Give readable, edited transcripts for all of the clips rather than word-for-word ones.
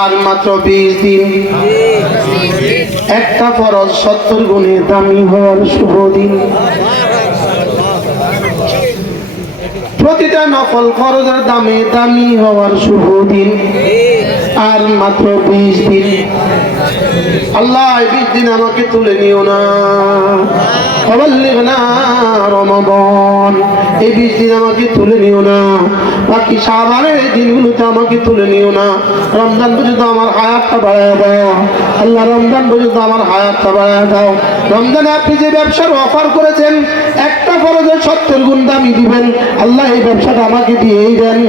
আর মাত্র 20 দিন। একটা ফরজ 70 গুণে দামি হওয়ার শুভ দিন। প্রতিটা নফল ফরজের দামে দামি হওয়ার শুভ দিন। আর মাত্র 20 দিন। আল্লাহ এই 20 দিন আমাকে তুলে নিও না। না রমাদান, এই 20 দিন আমাকে তুলে নিও না। বাকি শাবানের এই দিনগুলোতে আমাকে তুলে নিও না। রমজান পর্যন্ত আমার হায়াতটা বাড়ায় দাও আল্লাহ, রমজান পর্যন্ত আমার হায়াতটা বাড়ায় দাও। রমজানে আপনি যে ব্যবসার অফার করেছেন, একটা ফরজের 70 গুণ দামি দিবেন আল্লাহ, এই ব্যবসাটা আমাকে দিয়েই দেন।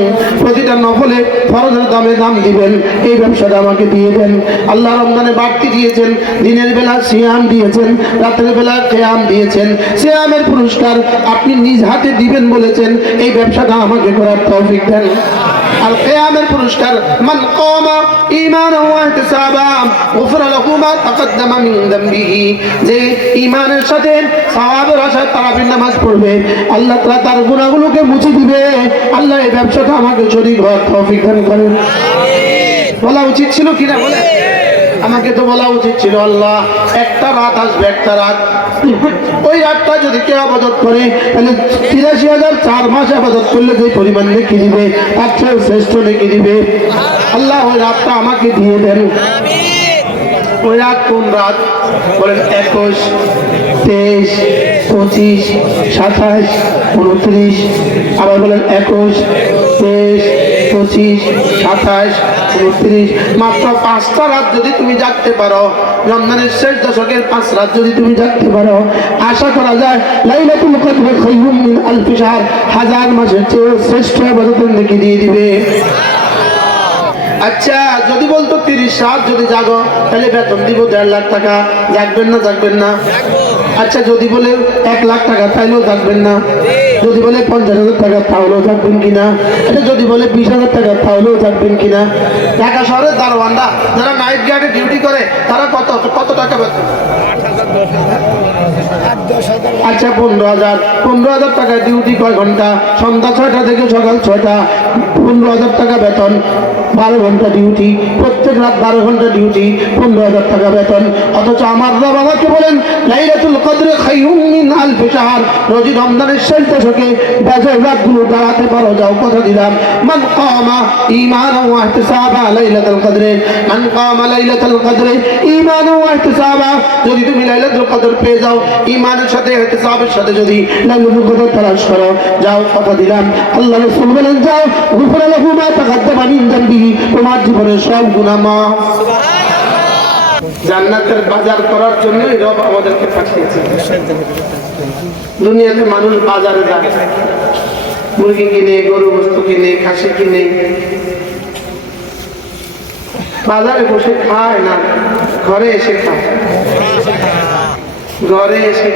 প্রতিটা নফলে ফরজের দামে দাম দিবেন, এই ব্যবসাটা আমাকে দিয়ে দেন আল্লাহ। রমজানে বাড়তি দিয়েছেন, দিনের বেলা সিয়াম দিয়েছেন, রাতের বেলা কিয়াম দিয়েছেন। সিয়ামের পুরস্কার আপনি নিজ হাতে দিবেন বলেছেন, এই ব্যবসাটা আমাকে করার তৌফিক দেন। আর কিয়ামের পুরস্কার মান কামা ঈমানান ওয়া ইহতিসাবান গুফিরা লাহু মা তাকাদ্দামা মিন যামবিহি, যে ঈমানের সাথে সওয়াবের আশায় তারাবির নামাজ পড়বে আল্লাহ তাআলা তার গুনাহগুলোকে মুছে দিবে। আল্লাহ এই ব্যবসাটা আমাকে শরীক হওয়ার তৌফিক দান করেন। বলা উচিত ছিল কিনা বলে? আমাকে তো বলা উচিত ছিল আল্লাহ একটা রাত আসবে, একটা রাত, ওই রাতটা যদি কেউ আবাদত করে তাহলে ৮৩,০০০ 4 মাস আবাদত করলে যে পরিমাণ নেকি দিবে তার চেয়ে শ্রেষ্ঠ নেকি দিবে আল্লাহ। ওই রাতটা আমাকে দিয়ে দেন। ওই রাত কোন রাত বলেন? 21, 23, 25, 27, 29। আবার বলেন 21, 23, 25, 27, 29। মাত্র 5টা রাত যদি তুমি জাগতে পারো, রমজানের শেষ দশকের 5 রাত যদি তুমি জাগতে পারো, আশা করা যায় লাইলাতুল কদর খায়রুম মিন আলফি শাহর, 1000 মাসের চেয়ে শ্রেষ্ঠ ইবাদতের নেকি দিয়ে দিবে। আচ্ছা যদি বলতো 30 রাত যদি জাগো তাহলে বেতন দিব 1.5 লাখ টাকা, জাগবেন না? জাগবেন না? আচ্ছা যদি বলে 1 লাখ টাকা তাইলেও জাগবেন না? যদি বলে 50,000 টাকা তাহলেও জাগবেন কিনা? এটা যদি বলে 20,000 টাকা তাহলেও জাগবেন কিনা? ঢাকা শহরের দারোয়ানরা যারা নাইট গার্ডে ডিউটি করে তারা কত টাকা বেতন? আচ্ছা 15,000 টাকা ডিউটি, কয় ঘন্টা? সন্ধ্যা 6টা থেকে সকাল 6টা, 15,000 টাকা বেতন। 12 ঘন্টা ডিউটি, প্রত্যেক রাত 12 ঘন্টা ডিউটি, 15,000 টাকা বেতন। অথচ আমার রব আমাকে বলেন লাইলাতুল কদর খায়রুম মিন আলফি শাহর, রোজি রমজানের শেষ দশকে বেজর রাতগুলো দাঁড়াতে পারো, যাও কথা দিলাম। মান কামা ঈমানান ওয়া ইহতিসাবা লাইলাতুল কদরে, মান কামা লাইলাতুল কদরে ঈমানান ওয়া ইহতিসাবা, যদি তুমি লাইলাতুল কদর পেয়ে যাও, ঈমানের সাথে ইহতিসাবের সাথে যদি লাইলাতুল কদর তালাশ করো, যাও কথা দিলাম আল্লাহ রাসূল বলেন যাও গুফিরা লাহু মা তাকাদ্দামা মিন যামবিহি, তোমার জীবনের সব গুনাহ মাফ। জান্নাতের বাজার করার জন্যই রব আমাদেরকে পাঠিয়েছে। দুনিয়াতে মানুষ বাজারে যায়, মুরগি কিনে, গরু বস্তু কিনে, খাসি কিনে, বাজারে বসে খায় না, ঘরে এসে খায়। ঘরে এসে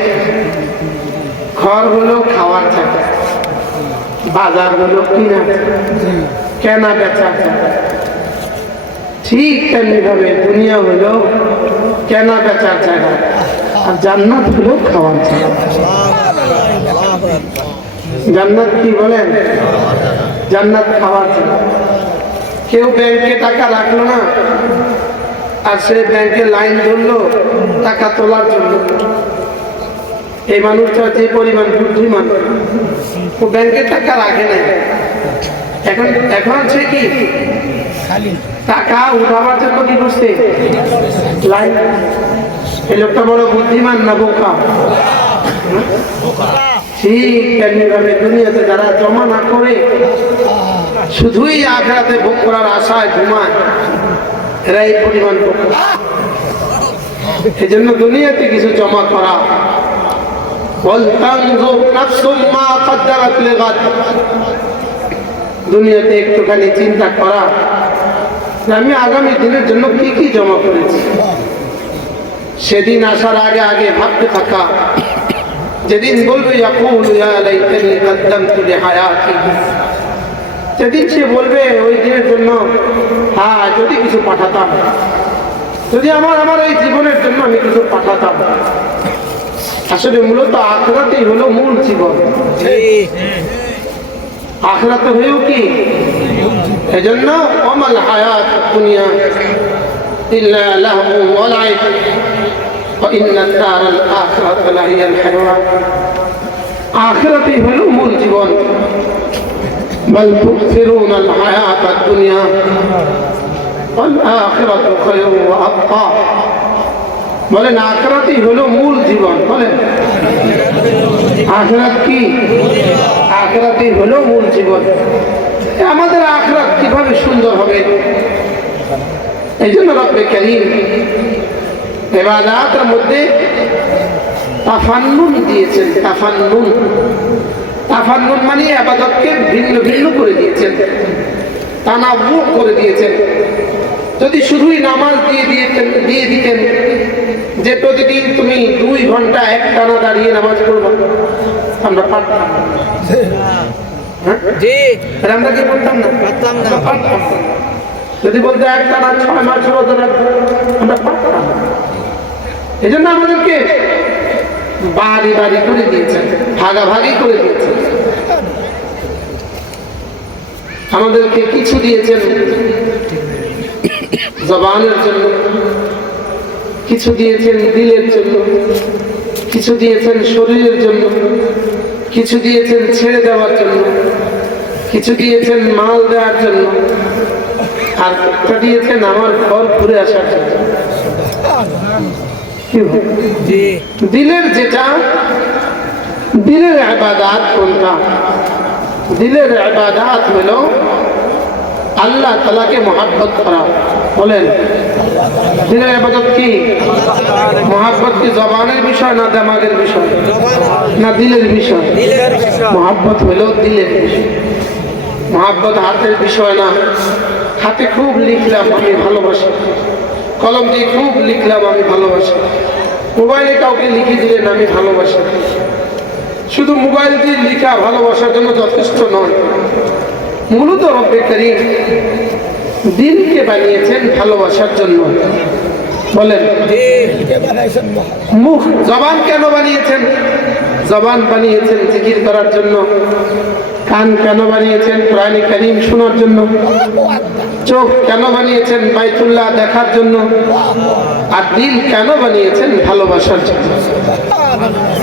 ঘর হলো খাওয়ার জায়গা, বাজার হলো কেনা বেচা। ঠিক তেমনি ভাবে দুনিয়া হলো কেনা বেচার জায়গা, আর জান্নাত হলো খাওয়ার জায়গা। জান্নাত কি বলেন? জান্নাত খাওয়ার জায়গা। কেউ ব্যাংকে টাকা রাখলো না, আর সে ব্যাংকে লাইন ধরলো টাকা তোলার জন্য। এই মানুষটা যে পরিমাণ বুদ্ধিমান, ও ব্যাংকে টাকা রাখে না। এখন সে কি টাকা উঠাবার জন্য কি করছে? লাইন। এই লোকটা বড় বুদ্ধিমান না বোকা? ঠিক তেমনি ভাবে দুনিয়াতে যারা জমা না করে, শুধুই আখিরাতে ভোগ করার আশায় ঘুমায়, এরা এই পরিমাণ বোকা। এই জন্য দুনিয়াতে কিছু জমা করা। দুনিয়াতে একটুখানি চিন্তা করা যে আমি আগামী দিনের জন্য কি কি জমা করেছি। সেদিন আসার আগে আগে ভাবতে থাকা, যেদিন বলবে সেদিন সে বলবে ওই দিনের জন্য হ্যাঁ যদি কিছু পাঠাতাম, যদি আমার এই জীবনের জন্য আমি কিছু পাঠাতাম। আসলে মূলত আখিরাতেই হলো মূল জীবন। আখিরাতে হয়েও কি এজন্য ওমাল হায়াত দুনিয়া ইল্লা লাহু ওয়া লাইব ওয়া ইন্না দারাল আখিরাতা লাহিয়াল হায়াওয়ান। আখিরাতই হলো মূল জীবন। বাল তুসিরুনাল হায়াতাদ দুনিয়া ওয়াল আখিরাতু খায়রুন ওয়া আবকা। বলেন আখিরাতই হলো মূল জীবন। বলেন আখিরাত কি? আখিরাতই হলো মূল জীবন। আমাদের আখিরাত কিভাবে সুন্দর হবে? এই জন্য রব্বে কারীম ইবাদতের মধ্যে তাফান্নুন দিয়েছেন। তাফান্নুন, তাফান্নুন মানে ইবাদতকে ভিন্ন ভিন্ন করে দিয়েছেন, তানাব্বু করে দিয়েছেন। যদি শুধুই নামাজ দিয়ে দিতেন যে প্রতিদিন তুমি 2 ঘন্টা একটানা দাঁড়িয়ে নামাজ পড়বা, আমরা পারতাম না। আমরা কি করতাম না? যদি বলতে একটানা 6 মাস রোজা রাখবো, আমরা পারতাম না। এই জন্য আমাদেরকে বাড়ি বাড়ি করে দিয়েছেন, ভাগাভাগি করে দিয়েছেন। আমাদেরকে কিছু দিয়েছেন জবানের জন্য, কিছু দিয়েছেন দিলের জন্য, কিছু দিয়েছেন শরীরের জন্য, কিছু দিয়েছেন ছেড়ে দেওয়ার জন্য, কিছু দিয়েছেন মাল দেওয়ার জন্য, আর একটা দিয়েছেন আমার ঘর ঘুরে আসার জন্য। দিলের যেটা, দিলের ইবাদত কোনটা? দিলের ইবাদত হলো আল্লাহ তাআলাকে মহব্বত করা। বলেন দিলের ইবাদত কি? মহব্বত কি জবানের বিষয় না দিমাগের বিষয় না দিলের বিষয়? মহব্বত হলো দিলের বিষয়। মহব্বত হাতের বিষয় না। হাতে খুব লিখলাম আমি ভালোবাসি, কলম দিয়ে খুব লিখলাম আমি ভালোবাসি, মোবাইলে কাউকে লিখে দিলেন আমি ভালোবাসি। শুধু মোবাইল দিয়ে লিখা ভালোবাসার জন্য যথেষ্ট নয়। মূলত রব্বে কারীম দিলকে বানিয়েছেন ভালোবাসার জন্য। বলেন মুখ, জবান কেন বানিয়েছেন? জবান বানিয়েছেন জিকির করার জন্য। কান কেন বানিয়েছেন? কোরআনে কারীম শোনার জন্য। চোখ কেন বানিয়েছেন? বাইতুল্লাহ দেখার জন্য। আর দিল কেন বানিয়েছেন? ভালোবাসার জন্য।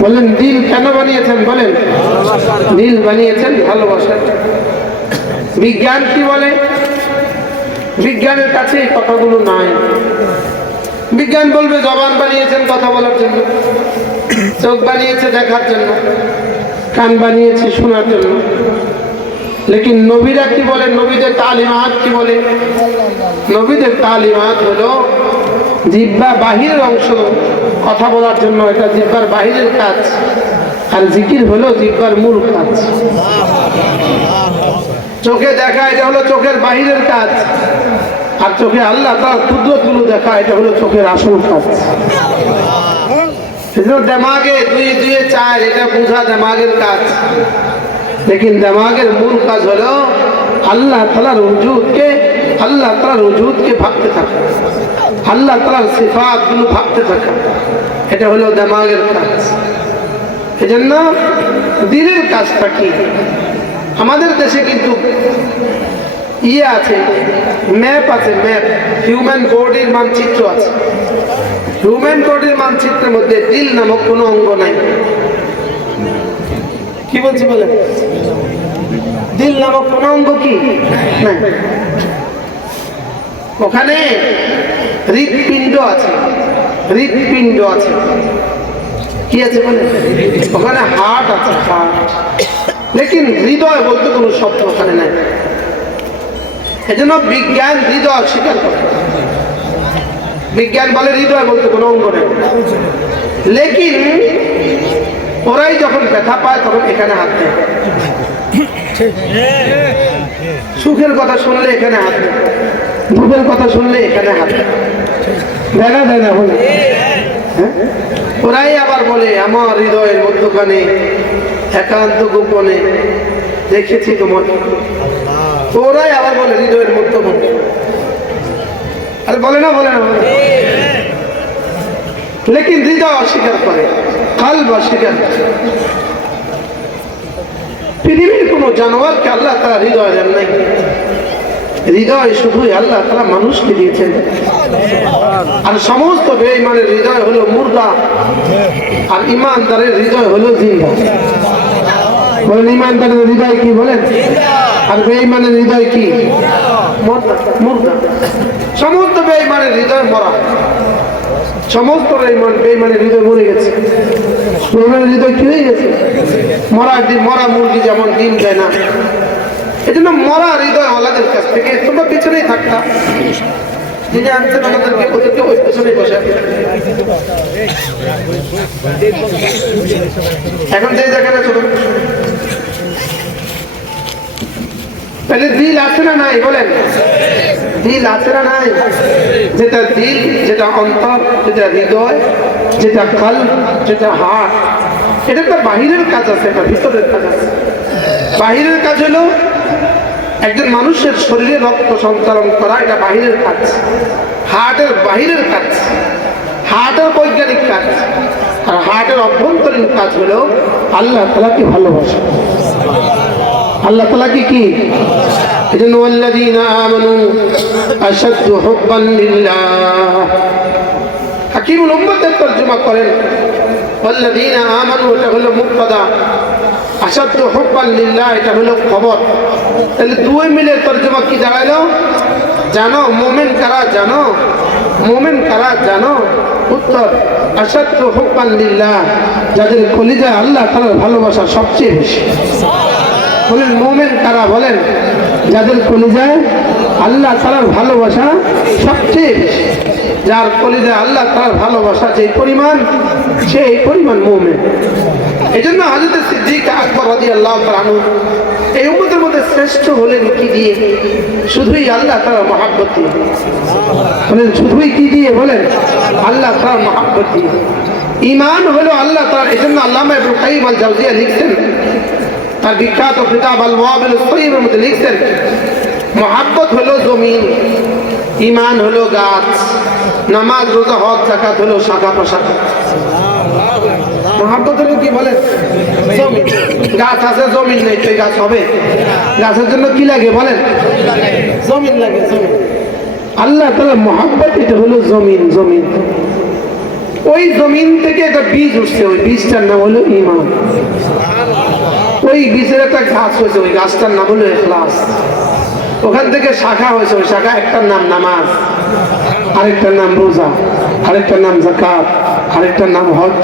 বলেন দিল কেন বানিয়েছেন? বলেন দিল বানিয়েছেন ভালোবাসার জন্য। বিজ্ঞান কি বলে? বিজ্ঞানের কাছে এই কথাগুলো নাই। বিজ্ঞান বলবে জবান বানিয়েছেন কথা বলার জন্য, চোখ বানিয়েছে দেখার জন্য, কান বানিয়েছে শোনার জন্য। লেকিন নবীরা কি বলে? নবীদের তালিমাত কি বলে? নবীদের তালিমাত হলো জিহ্বা বাহিরের অংশ কথা বলার জন্য, এটা জিহ্বার বাহিরের কাজ। আর জিকির হলো জিহ্বার মূল কাজ। চোখে দেখা এটা হলো চোখের বাহিরের কাজ, আর চোখে আল্লাহ তার কুদরতগুলো দেখা এটা হলো চোখের আসল কাজ। সেজন্য দিমাগে 2 2 4 এটা বোঝা দিমাগের কাজ। লেকিন দিমাগের মূল কাজ হলো আল্লাহ তাআলার ওজুদকে ভাবতে থাকা, আল্লাহ তাআলার সিফাতগুলো ভাবতে থাকা, এটা হলো দিমাগের কাজ। এজন্য দিলের কাজটা কি? আমাদের দেশে কিন্তু আছে, ম্যাপ আছে, ম্যাপ হিউম্যান বডির মানচিত্র আছে। হিউম্যান বডির মানচিত্রের মধ্যে দিল নামক কোনো অঙ্গ নাই। কি বলছি বলেন? দিল নামক কোনো অঙ্গ কি নাই। ওখানে হৃৎপিণ্ড আছে, হৃৎপিণ্ড আছে। কি আছে বলেন? ওখানে হার্ট আছে, হার্ট। লেকিন হৃদয় বলতে কোনো শব্দ ওখানে নাই। এজন্য বিজ্ঞান হৃদয় স্বীকার করে। বিজ্ঞান বলে হৃদয় বলতে কোনো অঙ্গ নেই। লেকিন ওরাই যখন ব্যথা পায় তখন এখানে হাত দেয়। সুখের কথা শুনলে এখানে হাত দেয়, দুঃখের কথা শুনলে এখানে হাত দেয়। দেয় না বলে? ওরাই আবার বলে আমার হৃদয়ের মধ্যখানে একান্ত গোপনে দেখেছি তোমার। ওরাই আবার বলে হৃদয়ের মধ্যখানে। আরে বলে না? লেকিন হৃদয় অস্বীকার করে, কালব অস্বীকার করে। পৃথিবীর কোন জানোয়ারকে আল্লাহ তাআলা হৃদয় দেন নাই। হৃদয় শুধুই আল্লাহ তাআলা মানুষকে দিয়েছেন, আর সমস্ত বেঈমানের হৃদয় হলো মুর্দা, আর ইমানদারের হৃদয় হলো জিন্দা। বলেন ইমানদারের হৃদয় কি বলেন, আর বেঈমানের হৃদয় কি? মুর্দা। সমস্ত বেঈমানের হৃদয় মরা, সমস্ত বেঈমানের হৃদয় মরে গেছে। বেঈমানের হৃদয় কি হয়ে গেছে? মরা মুরগি যেমন ডিম দেয় না, এই জন্য মরা হৃদয় ওলাদের কাছ থেকে তোমরা পিছনেই থাকতা, যিনি আনছেন আমাদেরকে ওদেরকে ওই পিছনেই বসে। এখন যে জায়গাটা ছোট তাহলে দিল আছে না নাই বলেন? দিল আছে না নাই? যেটা দিল, যেটা অন্তর, যেটা হৃদয়, যেটা কলব, যেটা হার্ট, এটা একটা বাহিরের কাজ আছে, এটা ভিতরের কাজ আছে। বাহিরের কাজ হলো একজন মানুষের শরীরে রক্ত সঞ্চালন করা, এটা বাহিরের কাজ। হার্টের বাহিরের কাজ, হার্টের বৈজ্ঞানিক কাজ। আর হার্টের অভ্যন্তরীণ কাজ হলো আল্লাহ তাআলাকে ভালোবাসা। আল্লাহ তাআলা কি? এজন্য ওয়াল্লাযীনা আমানু আশাদ্দু হুব্বান লিল্লাহ। হাকিমুল উম্মতের তরজমা করেন ওয়াল্লাযীনা আমানু, এটা হলো মুবতাদা, আশাদ্দু হুব্বান লিল্লাহ এটা হলো খবর। তাহলে দুই মিলে তরজমা কি দাঁড়ালো? জানো মুমিন কারা? জানো মুমিন কারা? জানো? উত্তর আশাদ্দু হুব্বান লিল্লাহ, যাদের কলিজায় আল্লাহ তাআলার ভালোবাসা সবচেয়ে বেশি। বলেন মুমিন কারা? বলেন যাদের কলিজায় আল্লাহ তাআলার ভালোবাসা সবচেয়ে বেশি। যার কলিজায় আল্লাহ তাআলার ভালোবাসা যেই পরিমাণ, সেই পরিমাণ মুমিন। এই জন্য হযরত সিদ্দিক আকবর রাদিয়াল্লাহু তাআলা আনহু এই উম্মতের মধ্যে শ্রেষ্ঠ হলেন কি দিয়ে? শুধুই আল্লাহ তাআলার মহব্বত দিয়ে। বলেন শুধুই কি দিয়ে? বলেন আল্লাহ তাআলার মহব্বত দিয়ে। ঈমান হলো আল্লাহ তাআলা। এই জন্য আল্লামা ইবনে কাইয়িম আল জাওজিয়া লিখছেন, তার বিখ্যাত কিতাব আল ওয়াবিল সাইয়্যিবের মধ্যে লিখছেন, মহব্বত হলো জমিন, ঈমান হলো গাছ, নামাজ রোজা হজ যাকাত হলো শাখা প্রশাখা। মহব্বত হলো কি বলেন? জমিন। গাছ আছে, জমিন নেই, তো গাছ হবে? গাছের জন্য কি লাগে বলেন? জমিন লাগে, জমিন। আল্লাহ তাআলা মহব্বত, এটা হলো জমিন। জমিন, ওই জমিন থেকে একটা বীজ উঠছে, ওই বীজটার নাম হলো ঈমান। ওই বীজের একটা গাছ হয়েছে, ওই গাছটার নাম হলো ইখলাস। ওখান থেকে শাখা হয়েছে, ওই শাখা একটার নাম নামাজ, আরেকটার নাম রোজা, আরেকটার নাম যাকাত, আরেকটার নাম হজ,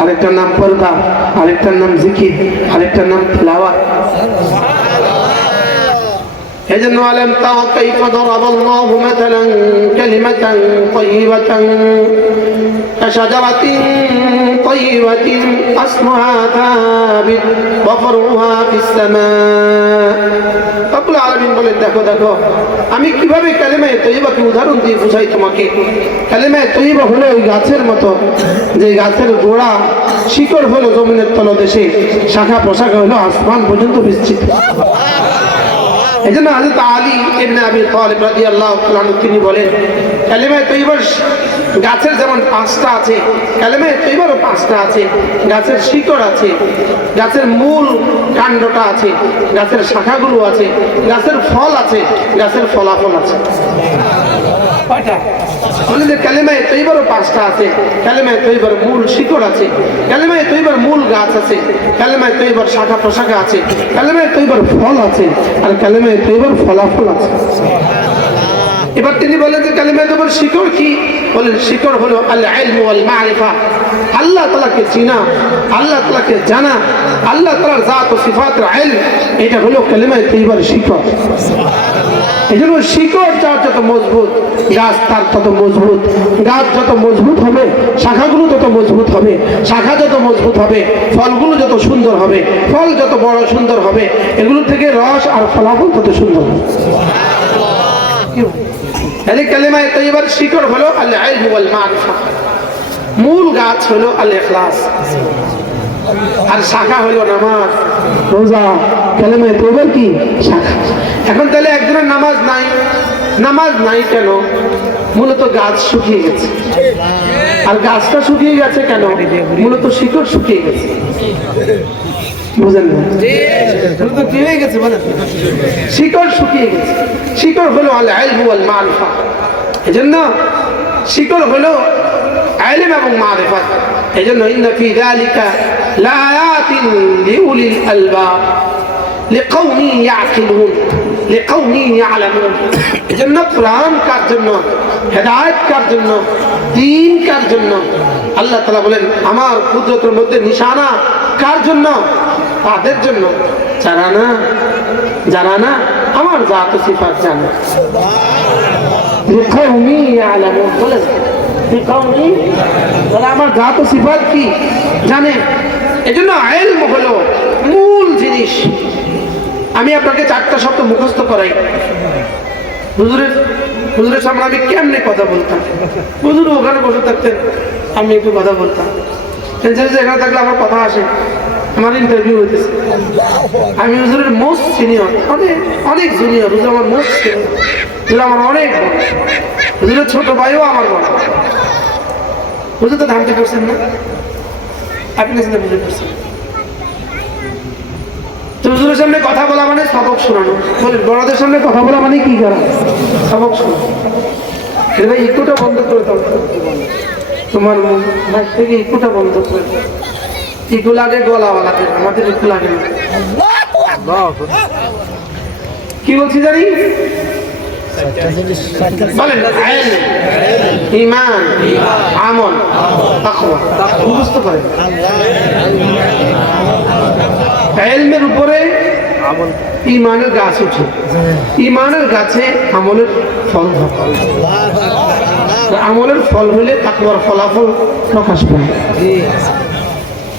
আরেকটার নাম পর্দা, আরেকটার নাম জিকির, আরেকটার নাম তিলাওয়াত। এজন্য আলম তাও কাইফা দারাবাল্লাহু মাতালান কালিমাতান তাইয়িবাতান কাশাজারাতিন তাইয়িবাতিন আসলুহা থাবিত ওয়া ফারউহা ফিস সামা। রব্বুল আলামিন বলেন, দেখো দেখো আমি কিভাবে কালিমায়ে তাইয়িবাকে উদাহরণ দিয়ে বুঝাই তোমাকে। কালিমায়ে তাইয়িবা হলো ওই গাছের মতো, যে গাছের গোড়া শিকড় হলো জমিনের তলদেশে, শাখা প্রশাখা হলো আসমান পর্যন্ত বিস্তৃত। এজন্য হযরত আলী ইবনে আবি তালিব রাদিয়াল্লাহু তাআলা আনহু তিনি বলেন, কালিমায়ে তাইয়্যিবার গাছের যেমন 5টা আছে, কালিমায়ে তাইয়্যিবারও 5টা আছে। গাছের শিকড় আছে, গাছের মূল কাণ্ডটা আছে, গাছের শাখাগুলো আছে, গাছের ফল আছে, গাছের ফলাফল আছে। কয়টা? বলেন যে কালিমায়ে তাইয়্যিবারও 5টা আছে। কালিমায়ে তাইয়্যিবার মূল শিকড় আছে, কালিমায়ে তাইয়্যিবার মূল গাছ আছে, কালিমায়ে তাইয়্যিবার শাখা প্রশাখা আছে, কালিমায়ে তাইয়্যিবার ফল আছে, আর কালিমায়ে তাইয়্যিবার ফলাফল আছে। এবার তিনি বলেন যে কালিমায়ে তাইয়্যিবার শিকড় কি? বলেন শিকড় হলো আল ইলম ওয়াল মারিফা, আল্লাহ তাআলাকে চিনা, আল্লাহ তাআলাকে জানা, আল্লাহ তাআলার জাত ও সিফাতের ইলম, এটা হলো কালিমায়ে তাইয়্যিবার শিকড়। এই জন্য শিকড় যার যত মজবুত, গাছ তার তত মজবুত। গাছ যত মজবুত হবে, শাখাগুলো তত মজবুত হবে, শাখা যত মজবুত হবে, ফলগুলো যত সুন্দর হবে, ফল যত বড় সুন্দর হবে, এগুলো থেকে রস আর ফলাফল তত সুন্দর হবে। কালিমায়ে তাইয়্যিবার শিকড় হলো আল ইলম ওয়াল মারিফা, মূল গাছ হলো আল ইখলাস, আর শাখা হলো নামাজ রোজা। কালিমায়ে তাইয়্যিবার কি? শাখা। এখন তাহলে একজনের নামাজ নাই, নামাজ নাই কেন? মূলত গাছ শুকিয়ে গেছে। আর গাছটা শুকিয়ে গেছে কেন? মূলত শিকড় শুকিয়ে গেছে। বুঝেন না? মূলত কি হয়ে গেছে বলেন? শিকড় শুকিয়ে গেছে। শিকড় হলো আল ইলম ওয়াল মারিফা। এজন্য শিকড় হলো ইলম এবং মারিফাত। এজন্য ইন্না ফি যালিকা লাআয়াতিন লিউলিল আলবাব লিকাওমি ইয়াকিলুন লিকাওমি ইয়ালামুন। এজন্য কোরআন কার জন্য, হেদায়েত কার জন্য, দ্বীন কার জন্য? আল্লাহ তাআলা বলেন আমার কুদরতের মধ্যে নিশানা কার জন্য? তাদের জন্য যারা না আমার জাত ও সিফাত জানে। লিকাওমি ইয়ালামুন বলেন, লিকাওমি যারা আমার জাত ও সিফাত কি জানে। এজন্য ইলম হলো মূল জিনিস। আমি আপনাকে 4টা শব্দ মুখস্থ করাই। হুজুরের সামনে আমি কেমনে কথা বলতাম? হুজুর ওখানে বসে থাকতেন, আমি একটু কথা বলতাম। এখানে থাকলে আমার কথা আসে, আমার ইন্টারভিউ হইতেছে। আমি হুজুরের মোস্ট সিনিয়র, অনেক জুনিয়র। হুজুর আমার মোস্ট সিনিয়র, হুজুর আমার অনেক বড়। হুজুরের ছোট ভাইও আমার বড়। হুজুর তো ধানতে করছেন না, আপনি বুঝে করছেন। হুজুরের সামনে কথা বলা মানে সবক শোনানো। বলেন বড়দের সামনে কথা বলা মানে কি করা? সবক শোনানো। ভাই ইকুটা বন্ধ করে দাও, তোমার ভাই থেকে ইকুটা বন্ধ করে দাও। ইকু লাগে গলাওয়ালাদের, আমাদের ইকু লাগে না। কি বলছি জানি? বলেন ঈমান, আমল, তাকওয়া। বুঝতে পারেন ইলমের উপরে ঈমানের গাছ উঠে, ঈমানের গাছে আমলের ফল ধরে। আমলের ফল হলে তাকওয়ার ফলাফল প্রকাশ পায়।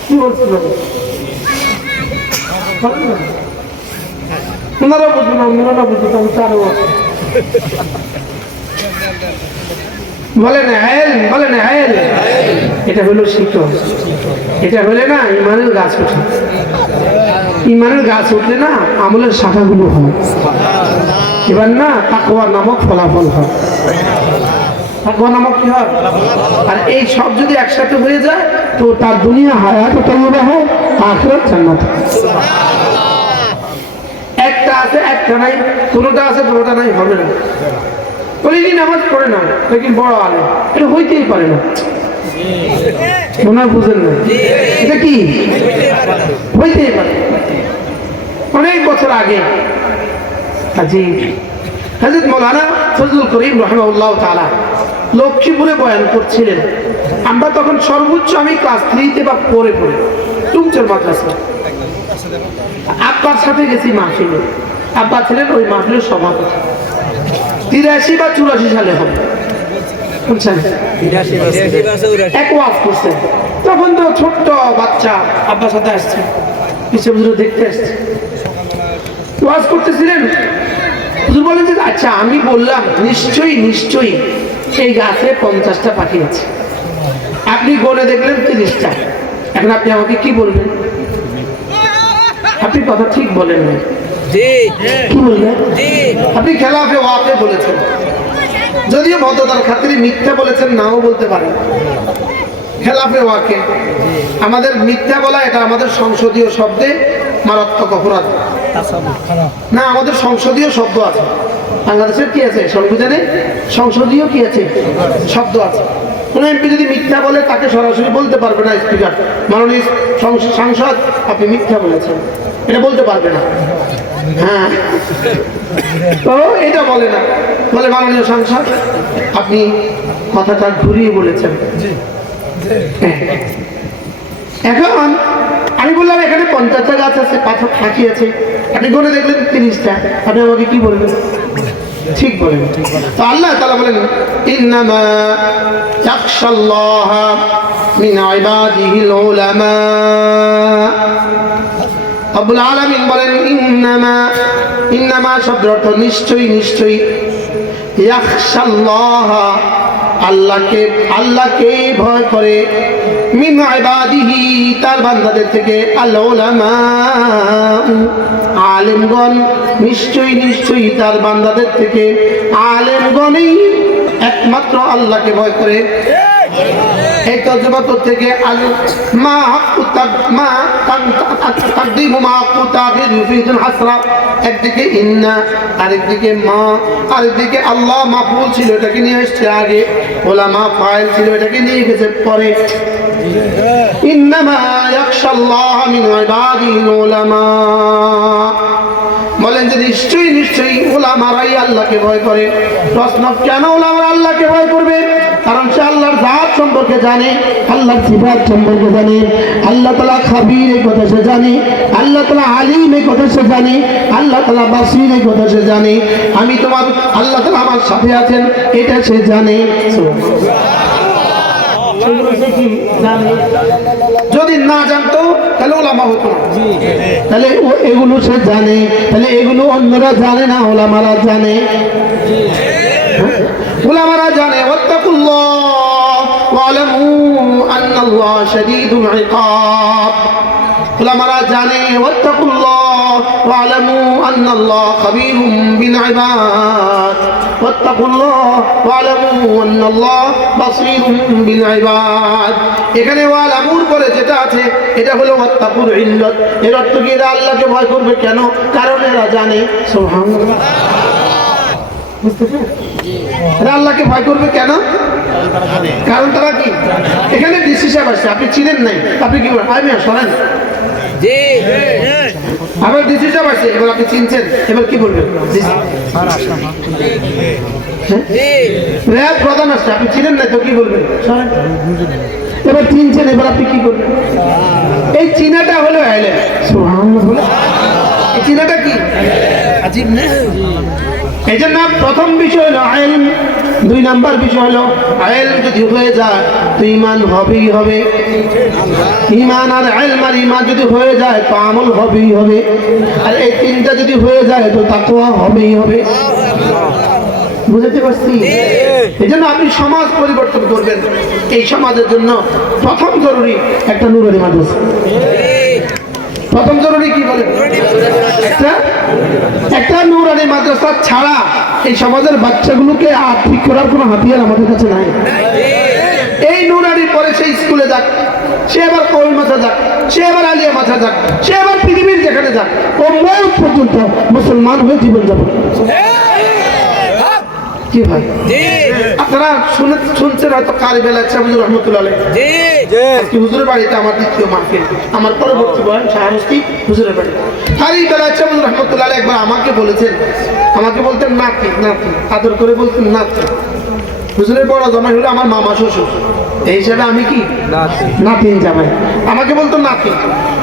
কি বলছিলেন? ওনারা বুঝবেন, আপনারা বুঝবেন, আমি চারও বলেন এটা হলো শিকড়। এটা হলে না ঈমানের গাছ ওঠে। ঈমানের গাছ উঠলে না আমলের শাখাগুলো হয়। এবার না তাকওয়া নামক ফলাফল হয়। তাকওয়া নামক কি হয়? আর এই সব যদি একসাথে হয়ে যায় তো তার দুনিয়া হায়াত তাইয়্যিবা হয়, আখিরাত জান্নাত। একটা আছে একটা নাই, কোনোটা আছে কোনোটা নাই, হবে না। বলিনি নামাজ পড়ে না লেকিন বড় আলে, এটা হইতেই পারে না। মনে হয় বুঝেন না, এটা কি হইতেই পারে। অনেক বছর আগে হাজী হযরত মাওলানা ফজলুল করিম রাহিমাহুল্লাহ তাআলা লক্ষ্মীপুরে বয়ান করছিলেন। আমরা তখন সর্বোচ্চ আমি ক্লাস 3-তে বা 4-এ পড়ি, টুমচর মাদ্রাসা। আব্বার সাথে গেছি মাহফিলে। আব্বা ছিলেন ওই মাহফিলের সভাপতি। 83 বা 84 সালে হবে, বুঝছেন? এক ওয়াজ করছে। তখন তো ছোট্ট বাচ্চা আব্বার সাথে আসছে, পিছনে হুজুর দেখতে আসছে। ওয়াজ করতেছিলেন। হুজুর বলেন যে আচ্ছা, আমি বললাম নিশ্চয়ই এই গাছে 50টা পাখি আছে। আপনি গনে দেখলেন 30টা। এখন আপনি আমাকে কি বলবেন? আপনি কথা ঠিক বলেন না। কি বলবেন? আপনি খেলাফে ওয়াকে বলেছেন, যদিও ভদ্রতার খাতিরে মিথ্যা বলেছেন, নাও বলতে পারেন। খেলাফে ওয়াকে আমাদের মিথ্যা বলা, এটা আমাদের সংসদীয় শব্দে মারাত্মক অপরাধ না। আমাদের সংসদীয় শব্দ আছে। বাংলাদেশের কি আছে সংবিধানে? সংসদীয় কি আছে? শব্দ আছে। কোন এমপি যদি মিথ্যা বলে তাকে সরাসরি বলতে পারবে না স্পিকার, মাননীয় সাংসদ আপনি মিথ্যা বলেছেন, এটা বলতে পারবে না। হ্যাঁ, তো এটা বলে না, বলে মাননীয় সাংসদ আপনি কথাটা ঘুরিয়ে বলেছেন। এখন আমি বললাম এখানে 50টা গাছ আছে, পাখি আছে, আপনি গনে দেখলেন 30টা, আপনি আমাকে কি বলবেন? ঠিক বলেন। তো আল্লাহ তাআলা বলেন ইন্নামা ইয়াখশাল্লাহ মিন ইবাদিহিল উলামা। রব্বুল আলামিন বলেন ইন্নামা শব্দের অর্থ নিশ্চয়ই। ইয়াখশাল্লাহ আল্লাহকে ভয় করে, মিন ইবাদিহি তার বান্দাদের থেকে, আল উলামা আলেমগণ, নিশ্চয়ই তার বান্দাদের থেকে আলেমগণই একমাত্র আল্লাহকে ভয় করে। এই তর্জমা থেকে আল মা হাক্কু মা তাকদিমু মা হাক্কু তাখির ইউফিদুল হাসরা, একদিকে ইন্না, আরেকদিকে মা, আরেকদিকে আল্লাহ মাফউল ছিল এটাকে নিয়ে এসেছে আগে, উলামা ফাইল ছিল এটাকে নিয়ে গেছে পরে। ইন্নামা ইয়াখশাল্লাহ মিন ইবাদিল উলামা, বলেন যে নিশ্চয়ই নিশ্চয়ই উলামারাই আল্লাহকে ভয় করে। প্রশ্ন, কেন উলামারা আল্লাহকে ভয় করবে? কারণ সে আল্লাহর জাত সম্পর্কে জানে, আল্লাহর সিফাত সম্পর্কে জানে, আল্লাহ তাআলা খাবীর এই কথা সে জানে, আল্লাহ তাআলা আলিম এই কথা সে জানে, আল্লাহ তাআলা বাসীর এই কথা সে জানে, আমি তোমার আল্লাহ তাআলা আমার সাথে আছেন এটা সে জানে। যদি না জানতো তাহলে ওলামা হতো না, তাহলে এগুলো সে জানে, তাহলে এগুলো অন্যরা জানে না, ওলামারা জানে। ওলামারা জানে ওয়াত্তাকুল্লাহ ওয়ালামু আন্নাল্লাহ শাদীদুল ইকাব, ওলামারা জানে ওয়াত্তাকুল্লাহ ওয়ালামু আন্নাল্লাহ খাবীরুম বিল ইবাদ, ওয়াত্তাকুল্লাহ ওয়ালামু আন্নাল্লাহ বাসীরুম বিল ইবাদ। এখানে ওয়ালামুর পরে যেটা আছে এটা হলো ওয়াত্তাকুল ইল্লাত। এর অর্থ কি? এরা আল্লাহকে ভয় করবে কেন? কারণ এরা জানে। সুবহানাল্লাহ, বুঝতেছেন? এরা আল্লাহকে ভয় করবে কেন? কারণ তারা কি? এখানে ডিসি সাহেব আসছে, আপনি চিনেন নাই, আপনি কি বলেন? আমি শোনেন জি, আবার ডিসি সাহেব আসছে, এবার আপনি চিনছেন, এবার কি বলবেন? র্যাব প্রধান আসছে, আপনি চিনেন নাই তো কি বলবেন? শোনেন, এবার চিনছেন, এবার আপনি কি করবেন? এই চিনাটা হলো আইলেন। সুবহানাল্লাহ, এই চিনাটা কি? আজীব না? এই জন্য প্রথম বিষয় হলো ইলম, দুই নাম্বার বিষয় হলো ইলম যদি হয়ে যায় তো ঈমান হবেই হবে। ঈমান আর ইলম আর ঈমান যদি হয়ে যায় তো আমল হবেই হবে, আর এই তিনটা যদি হয়ে যায় তো তাকওয়া হবেই হবে। বুঝতে পারছি? এই জন্য আপনি সমাজ পরিবর্তন করবেন, এই সমাজের জন্য প্রথম জরুরি একটা নূরানি মাদ্রাসা। প্রথম জরুরি কি বলে? একটা নূরানি মাদ্রাসা ছাড়া এই সমাজের বাচ্চাগুলোকে আর ঠিক করার কোনো হাতিয়ার আমাদের কাছে নাই। এই নূরানি পরে সে স্কুলে যাক, সে আবার কওমি মাদ্রাসা যাক, সে আবার আলিয়া মাদ্রাসা যাক, সে আবার পৃথিবীর যেখানে যাক, ও মৌত পর্যন্ত মুসলমান হয়ে জীবন যাপন। কি ভাই আপনারা শুনছেন হয়তো কারি বেলা হুজুর রহমতুল্লাহ আলাইহি, আজকে হুজুরের বাড়িতে আমার দ্বিতীয় মাহফিল, আমার পরবর্তী বয়ান শাহরস্তি হুজুরের বাড়ি। কারি বেলা হুজুর রহমতুল্লাহ আলাইহি একবার আমাকে বলেছেন, আমাকে বলতেন নাতি নাতি, আদর করে বলতেন নাতি। হুজুরের বড় জামাই হলো আমার মামা শ্বশুর, এই হিসাবে আমি কি নাতিন জামাই, আমাকে বলতো নাতি।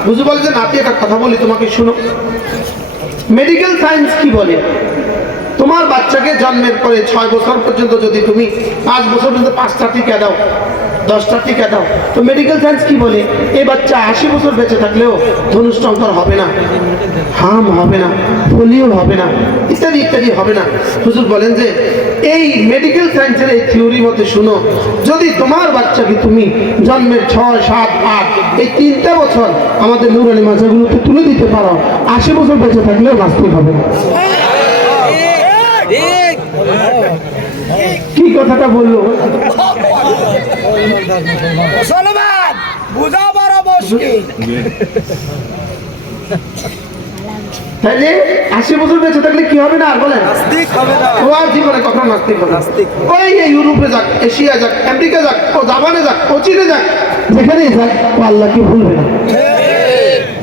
হুজুর বলে যে নাতি একটা কথা বলি তোমাকে, শুনো। মেডিকেল সায়েন্স কি বলে? তোমার বাচ্চাকে জন্মের পরে 6 বছর পর্যন্ত যদি তুমি 5 বছর পর্যন্ত 5টা টিকা দাও, 10টা টিকা দাও, তো মেডিকেল সায়েন্স কি বলে? এই বাচ্চা 80 বছর বেঁচে থাকলেও ধনুষ্টঙ্কর হবে না, হাম হবে না, পোলিও হবে না, ইত্যাদি ইত্যাদি হবে না। হুজুর বলেন যে এই মেডিকেল সায়েন্সের এই থিওরি মতে শুনো, যদি তোমার বাচ্চাকে তুমি জন্মের 6, 7, 8 এই 3টা বছর আমাদের নূরানি মাদ্রাসাগুলোতে তুলে দিতে পারো, 80 বছর বেঁচে থাকলেও নাস্তিক হবে না। কি কথাটা বললো? তাহলে 80 বছর বেঁচে থাকলে কি হবে না? আর বলেন ও আর জীবনে কখনো নাস্তিক হবে না। ওই ইউরোপে যাক, এশিয়া যাক, আমেরিকা যাক, ও জাপানে যাক, ও চীনে যাক, যেখানেই যাক ও আল্লাহকে ভুলবে না।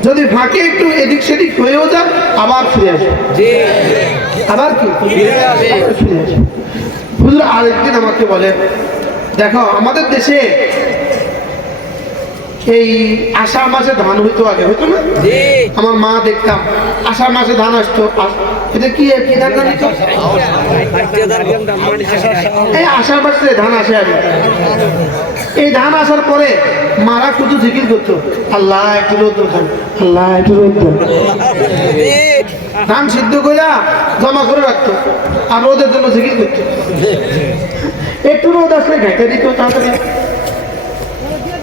যদি ফাঁকে একটু এদিক সেদিক হয়েও যাক আবার ফিরে আসে, আবার কি ফিরে আসে। হুজুর আরেকদিন আমাকে বলেন, দেখো আমাদের দেশে এই আষাঢ় মাসে ধান হইতো, আগে হইতো না? আমার মা দেখতাম আষাঢ় মাসে ধান আসতো। এটা কি কি ধান জানিত? এই আষাঢ় মাসে ধান আসে আগে। এই ধান আসার পরে মারা শুধু জিকির করতো, আল্লাহ একটু রোদ দেন, আল্লাহ একটু রোদ দেন। ধান সিদ্ধ করে জমা করে রাখতো আর রোদের জন্য জিকির করতো। একটু রোদ আসলে ঘেঁটে দিত, তাড়াতাড়ি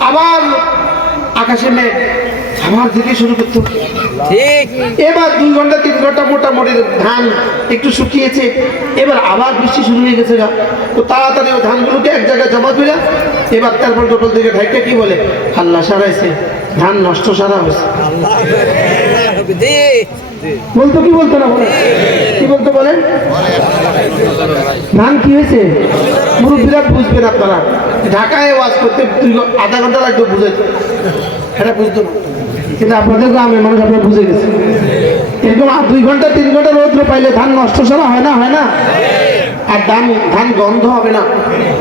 আবার আকাশে মেঘ আবার দিকে শুরু করতো, ঠিক। এবার 2 ঘন্টা 3 ঘন্টা মোটামুটি ধান একটু শুকিয়েছে, এবার আবার বৃষ্টি শুরু হয়ে গেছে গা। তো তাড়াতাড়ি ওই ধানগুলোকে এক জায়গায় জমা করে এবার তারপর টোপল থেকে ঢাইকে কি বলে, আল্লাহ সারাইছে, ধান নষ্ট সারা হয়েছে। বলতো কি বলতো না, বলে কি বলতো বলেন, ধান কি হয়েছে? মুরব্বীরা বুঝবেন, আপনারা ঢাকায় ওয়াজ করতে আধা ঘন্টা লাগবে বুঝাইতে, এটা বুঝতো না, কিন্তু আপনাদের গ্রামের মানুষ আপনারা বুঝে গেছে। এরকম 2 ঘন্টা 3 ঘন্টা রৌদ্র পাইলে ধান নষ্ট সারা হয় না, হয় না? আর ধান গন্ধ হবে না,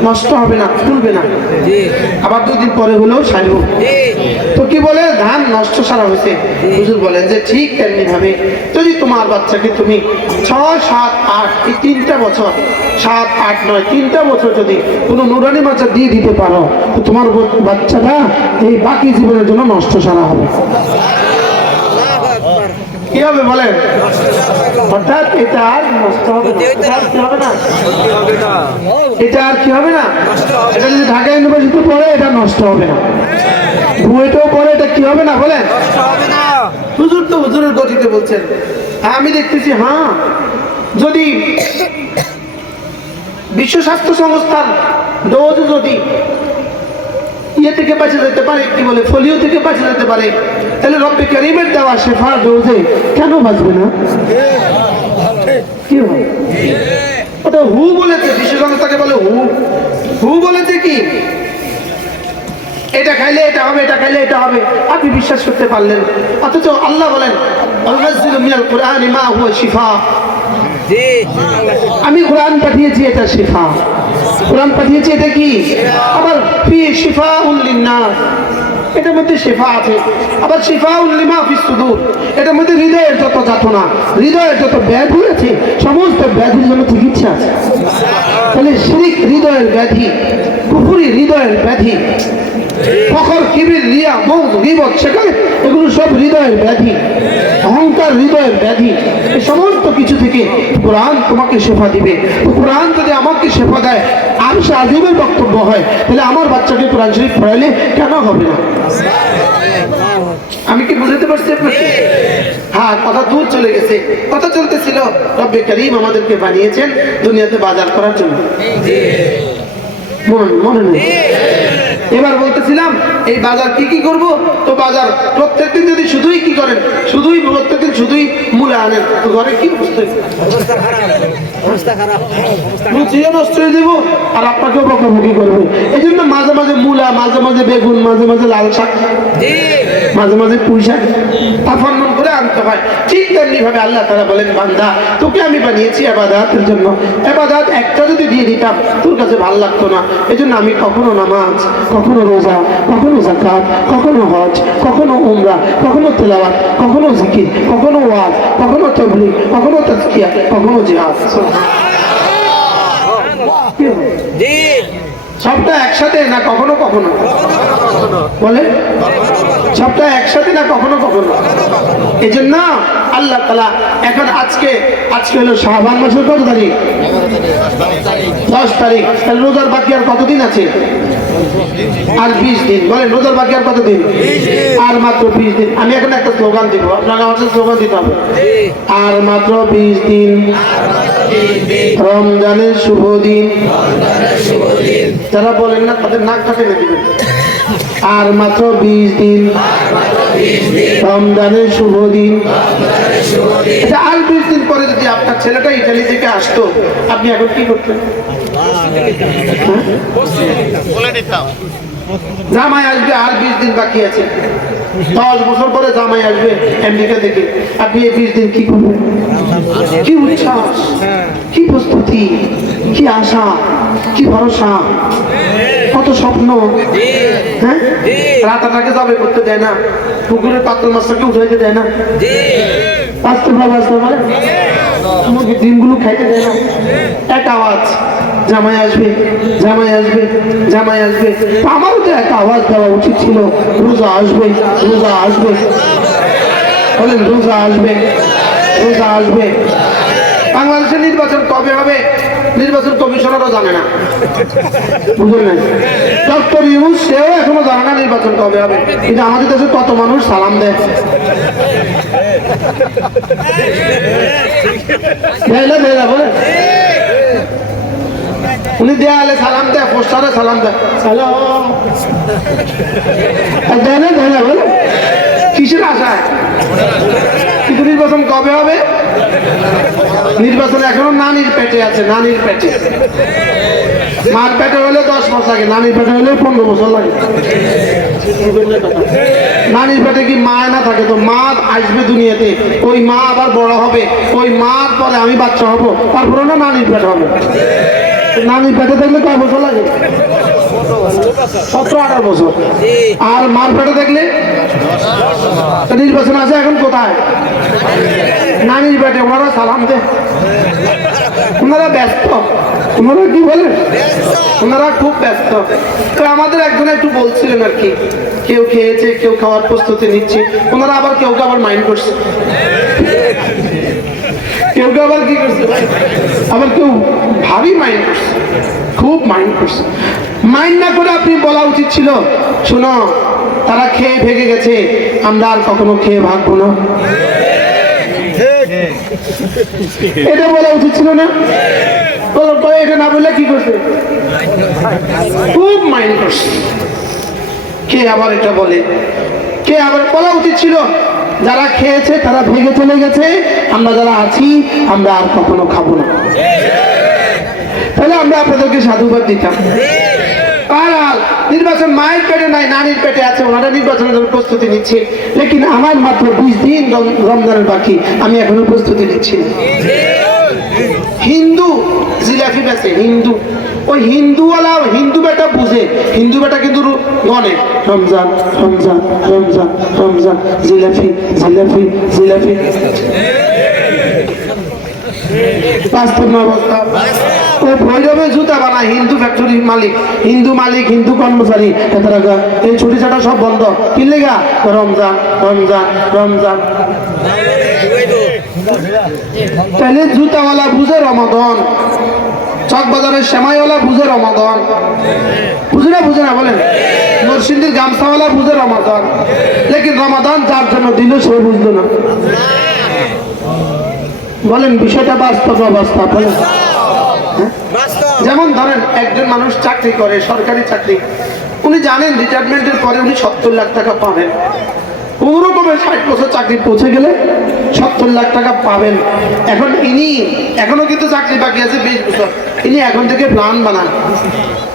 নষ্ট হবে না, ফুলবে না, আবার 2 দিন পরে হলেও সারব। তো কি বলে, ধান নষ্ট সারা হয়েছে। হুজুর বলেন যে ঠিক তেমনি ভাবে যদি তোমার বাচ্চাকে তুমি 6, 7, 8 এই 3টা বছর, 7, 8, 9 3টা বছর যদি কোনো নুরানি বাচ্চা দিয়ে দিতে পারো, তো তোমার বাচ্চাটা এই বাকি জীবনের জন্য নষ্ট সারা হবে। কি হবে বলেন? অর্থাৎ এটা আর নষ্ট হবে না, এটা আর কি হবে না, এটা আর কি হবে না। এটা যদি ঢাকা ইউনিভার্সিটি পড়ে এটা নষ্ট হবে না, বুয়েটেও পড়ে এটা কি হবে না বলেন? হুজুর তো হুজুরের গতিতে বলছেন, আমি দেখতেছি। হ্যাঁ, যদি বিশ্ব স্বাস্থ্য সংস্থার ডোজ যদি ইয়ে থেকে বাঁচে যেতে পারে, কি বলে, ফোলিও থেকে বাঁচে যেতে পারে, তাহলে রব্বে কারীমের দেওয়া শেফার ডোজে কেন বাঁচবে না? কি হয় ওটা হু বলেছে, বিশ্ব সংস্থাকে বলে হু বলেছে কি এটা খাইলে এটা হবে, এটা খাইলে এটা হবে, আপনি বিশ্বাস করতে পারলেন। অথচ আল্লাহ বলেন আল-নাযিলু মিনাল কুরআনি মা হুয়া শিফা, আমি কোরআন পাঠিয়েছি, এটা শিফা। কোরআন পাঠিয়েছি, এটা কি? আবার ফি শিফাউল লিন-নাস, এটার মধ্যে শিফা আছে। আবার শিফাউল লিমা ফিস সুদূর, এটার মধ্যে হৃদয়ের যত যাতনা, হৃদয়ের যত ব্যাধি আছে, সমস্ত ব্যাধির জন্য চিকিৎসা আছে। তাহলে শিরক হৃদয়ের ব্যাধি, কুফরি হৃদয়ের ব্যাধি, ফখর, কিবির, রিয়া, মৌজ, গীবত, সেখানে এগুলো সব হৃদয়ের ব্যাধি, অহংকার হৃদয়ের ব্যাধি। এই সমস্ত কিছু থেকে কোরআন তোমাকে শেফা দিবে। তো কোরআন যদি আমাকে শেফা দেয়, আরশে আজিমের বক্তব্য হয়, তাহলে আমার বাচ্চাকে কোরআন শরীফ পড়াইলে কেন হবে না? আমি কি বুঝতে পারছি আপনাকে? হ্যাঁ, কথা দূর চলে গেছে। কথা চলতেছিল, রব্বে কারীম আমাদেরকে বানিয়েছেন দুনিয়াতে বাজার করার জন্য, মনে নেই? এবার বলতেছিলাম এই বাজার কি করব। তো বাজার প্রত্যেকদিন যদি শুধুই কি করেন, শুধুই প্রত্যেকদিন শুধুই মূলা আনেন, তো ঘরে কি রুচিও নষ্ট হয়ে দেবো আর আপনাকেও বকাবকি করবে। এই জন্য মাঝে মাঝে মূলা, মাঝে মাঝে বেগুন, মাঝে মাঝে লাল শাক, মাঝে মাঝে পুঁই শাক তাফান্নন করে আনতে হয়। ঠিক তেমনি ভাবে আল্লাহ তাআলা বলেন, বান্দা তোকে আমি বানিয়েছি ইবাদতের জন্য। ইবাদত একটা যদি দিয়ে দিতাম তোর কাছে ভালো লাগতো না। এই জন্য আমি কখনো নামাজ, কখনো রোজা, কখনো যাকাত, কখনো হজ, কখনো উমরা, কখনো তেলাওয়াত, কখনো জিকির, কখনো ওয়াজ, কখনো তাবলীগ, কখনো তাজকিয়া, কখনো জিহাদ। সবটা একসাথে না কখনো কখনো বলে, সবটা একসাথে না কখনো কখনো। এই জন্য আল্লাহ তাআলা এখন আজকে হলো শাবান মাসের কত তারিখ? 10 তারিখ। তাহলে রোজার বাকি আর কতদিন আছে? আর 20 দিন। বলেন রোজার বাকি আর কতদিন? আর মাত্র 20 দিন। আমি এখন একটা স্লোগান দিব, আপনারা আমার সাথে স্লোগান দিতে হবে। আর মাত্র 20 দিন, রমজানের শুভ দিন। যারা বলেন না তাদের নাক কাটে না দিবেন। আর মাত্র 20 দিন, রমজানের শুভ দিন। আর 20 দিন পরে যদি আপনার ছেলেটা ইটালি থেকে আসতো, আপনি এখন কি করতেন? জামাই আসবে, আর 20 দিন বাকি আছে। 10 বছর পরে জামাই আসবে আমেরিকা থেকে, আপনি এই 20 দিন কি করবেন? কি উচ্ছ্বাস, কি প্রস্তুতি, কি আশা, কি ভরসা, কত স্বপ্ন। হ্যাঁ, রাতাটাকে যাবে করতে দেয় না, পুকুরের পাতল মাছটাকে উঠাইতে দেয় না, ডিমগুলো খাইতে দেয় না। এক আওয়াজ, জামাই আসবে, জামাই আসবে, জামাই আসবে। আমারও তো একটা আওয়াজ দেওয়া উচিত ছিল, রোজা আসবে, রোজা আসবে। বলেন রোজা আসবে, রোজা আসবে। বাংলাদেশের নির্বাচন কবে হবে নির্বাচন কমিশনারও জানে না, বুঝলেন না? ডক্টর ইউনূস সেও এখনো জানে না নির্বাচন কবে হবে, কিন্তু আমাদের দেশে কত মানুষ সালাম দেয়। বলে উনি দেয়ালে সালাম দেয়, পোস্টারে সালাম দেয়, সালাম দেয় না, দেয় না, বলে কিসের আশায়? কিন্তু নির্বাচন কবে হবে? নির্বাচন এখনো নানির পেটে আছে, নানির পেটে। মার পেটে হলে 10 মাস লাগে, নানির পেটে হলে 15 বছর লাগে। নানির পেটে কি মা না থাকে? তো মা আসবে দুনিয়াতে, ওই মা আবার বড় হবে, ওই মার পরে আমি বাচ্চা হবো, তারপরে না নানির পেটে হবে। নানির পেটে থাকলে কয় বছর লাগে? 17-18 বছর। আর মার পেটে দেখলে নির্বাচন আছে এখন কোথায়? নানির পেটে। ওনারা সালাম দেয়, ওনারা ব্যস্ত, ওনারা কি বলে, ওনারা খুব ব্যস্ত। তো আমাদের একজন একটু বলছিলেন আর কি, কেউ খেয়েছে, কেউ খাওয়ার প্রস্তুতি নিচ্ছে, ওনারা আবার কেউ আবার মাইন্ড করছে, কেউ আবার কি করছে, আবার কেউ ভারী মাইন্ড করছে, খুব মাইন্ড করছে। মাইন্ড না করে আপনি বলা উচিত ছিল, শোনো তারা খেয়ে ভেগে গেছে, আমরা আর কখনো খেয়ে ভাগবো না, এটা বলা উচিত ছিল না? এটা না বললে কি করছে, খুব মাইন্ড করছে। কে আবার এটা বলে, কে আবার বলা উচিত ছিল, যারা খেয়েছে তারা ভেগে চলে গেছে, আমরা যারা আছি আমরা আর কখনো খাবো না। তাহলে আমরা আপনাদেরকে সাধুবাদ দিতাম। আর নির্বাচন মায়ের পেটে নাই, নানির পেটে আছে, ওনারা নির্বাচনের জন্য প্রস্তুতি নিচ্ছে। লেকিন আমার মাত্র 20 দিন রমজানের বাকি, আমি এখনো প্রস্তুতি নিচ্ছি না। হিন্দু জিলাপি বেচে, হিন্দু, ওই হিন্দুওয়ালা হিন্দু বেটা বুঝে, হিন্দু বেটা কিন্তু গনে রমজান রমজান রমজান রমজান, জিলাপি জিলাপি জিলাপি। বাস্তব না অবস্থা। ও ভৈরবে জুতা বানায়, হিন্দু ফ্যাক্টরির মালিক, হিন্দু মালিক, হিন্দু কর্মচারী, এই ছুটি ছাটা সব বন্ধ। কি লেগা? রমজান রমজান রমজান। তাহলে জুতাওয়ালা বুঝে রমাদান, চক বাজারের সেমাইওয়ালা বুঝে রমাদান, বুঝে না? বুঝে না বলেন? নরসিংদীর গামছাওয়ালা বুঝে রমাদান, লেকিন রমাদান যার জন্য দিল সে বুঝলো না। বলেন বিষয়টা বাস্তব অবস্থা, বলেন। যেমন ধরেন একজন মানুষ চাকরি করে, সরকারি চাকরি, উনি জানেন রিটায়ারমেন্টের পরে উনি 70 লাখ টাকা পাবেন। কোন রকমে 60 বছর চাকরি পৌঁছে গেলে 70 লাখ টাকা পাবেন। এখন ইনি এখনো কিন্তু চাকরি বাকি আছে 20 বছর, ইনি এখন থেকে প্ল্যান বানান,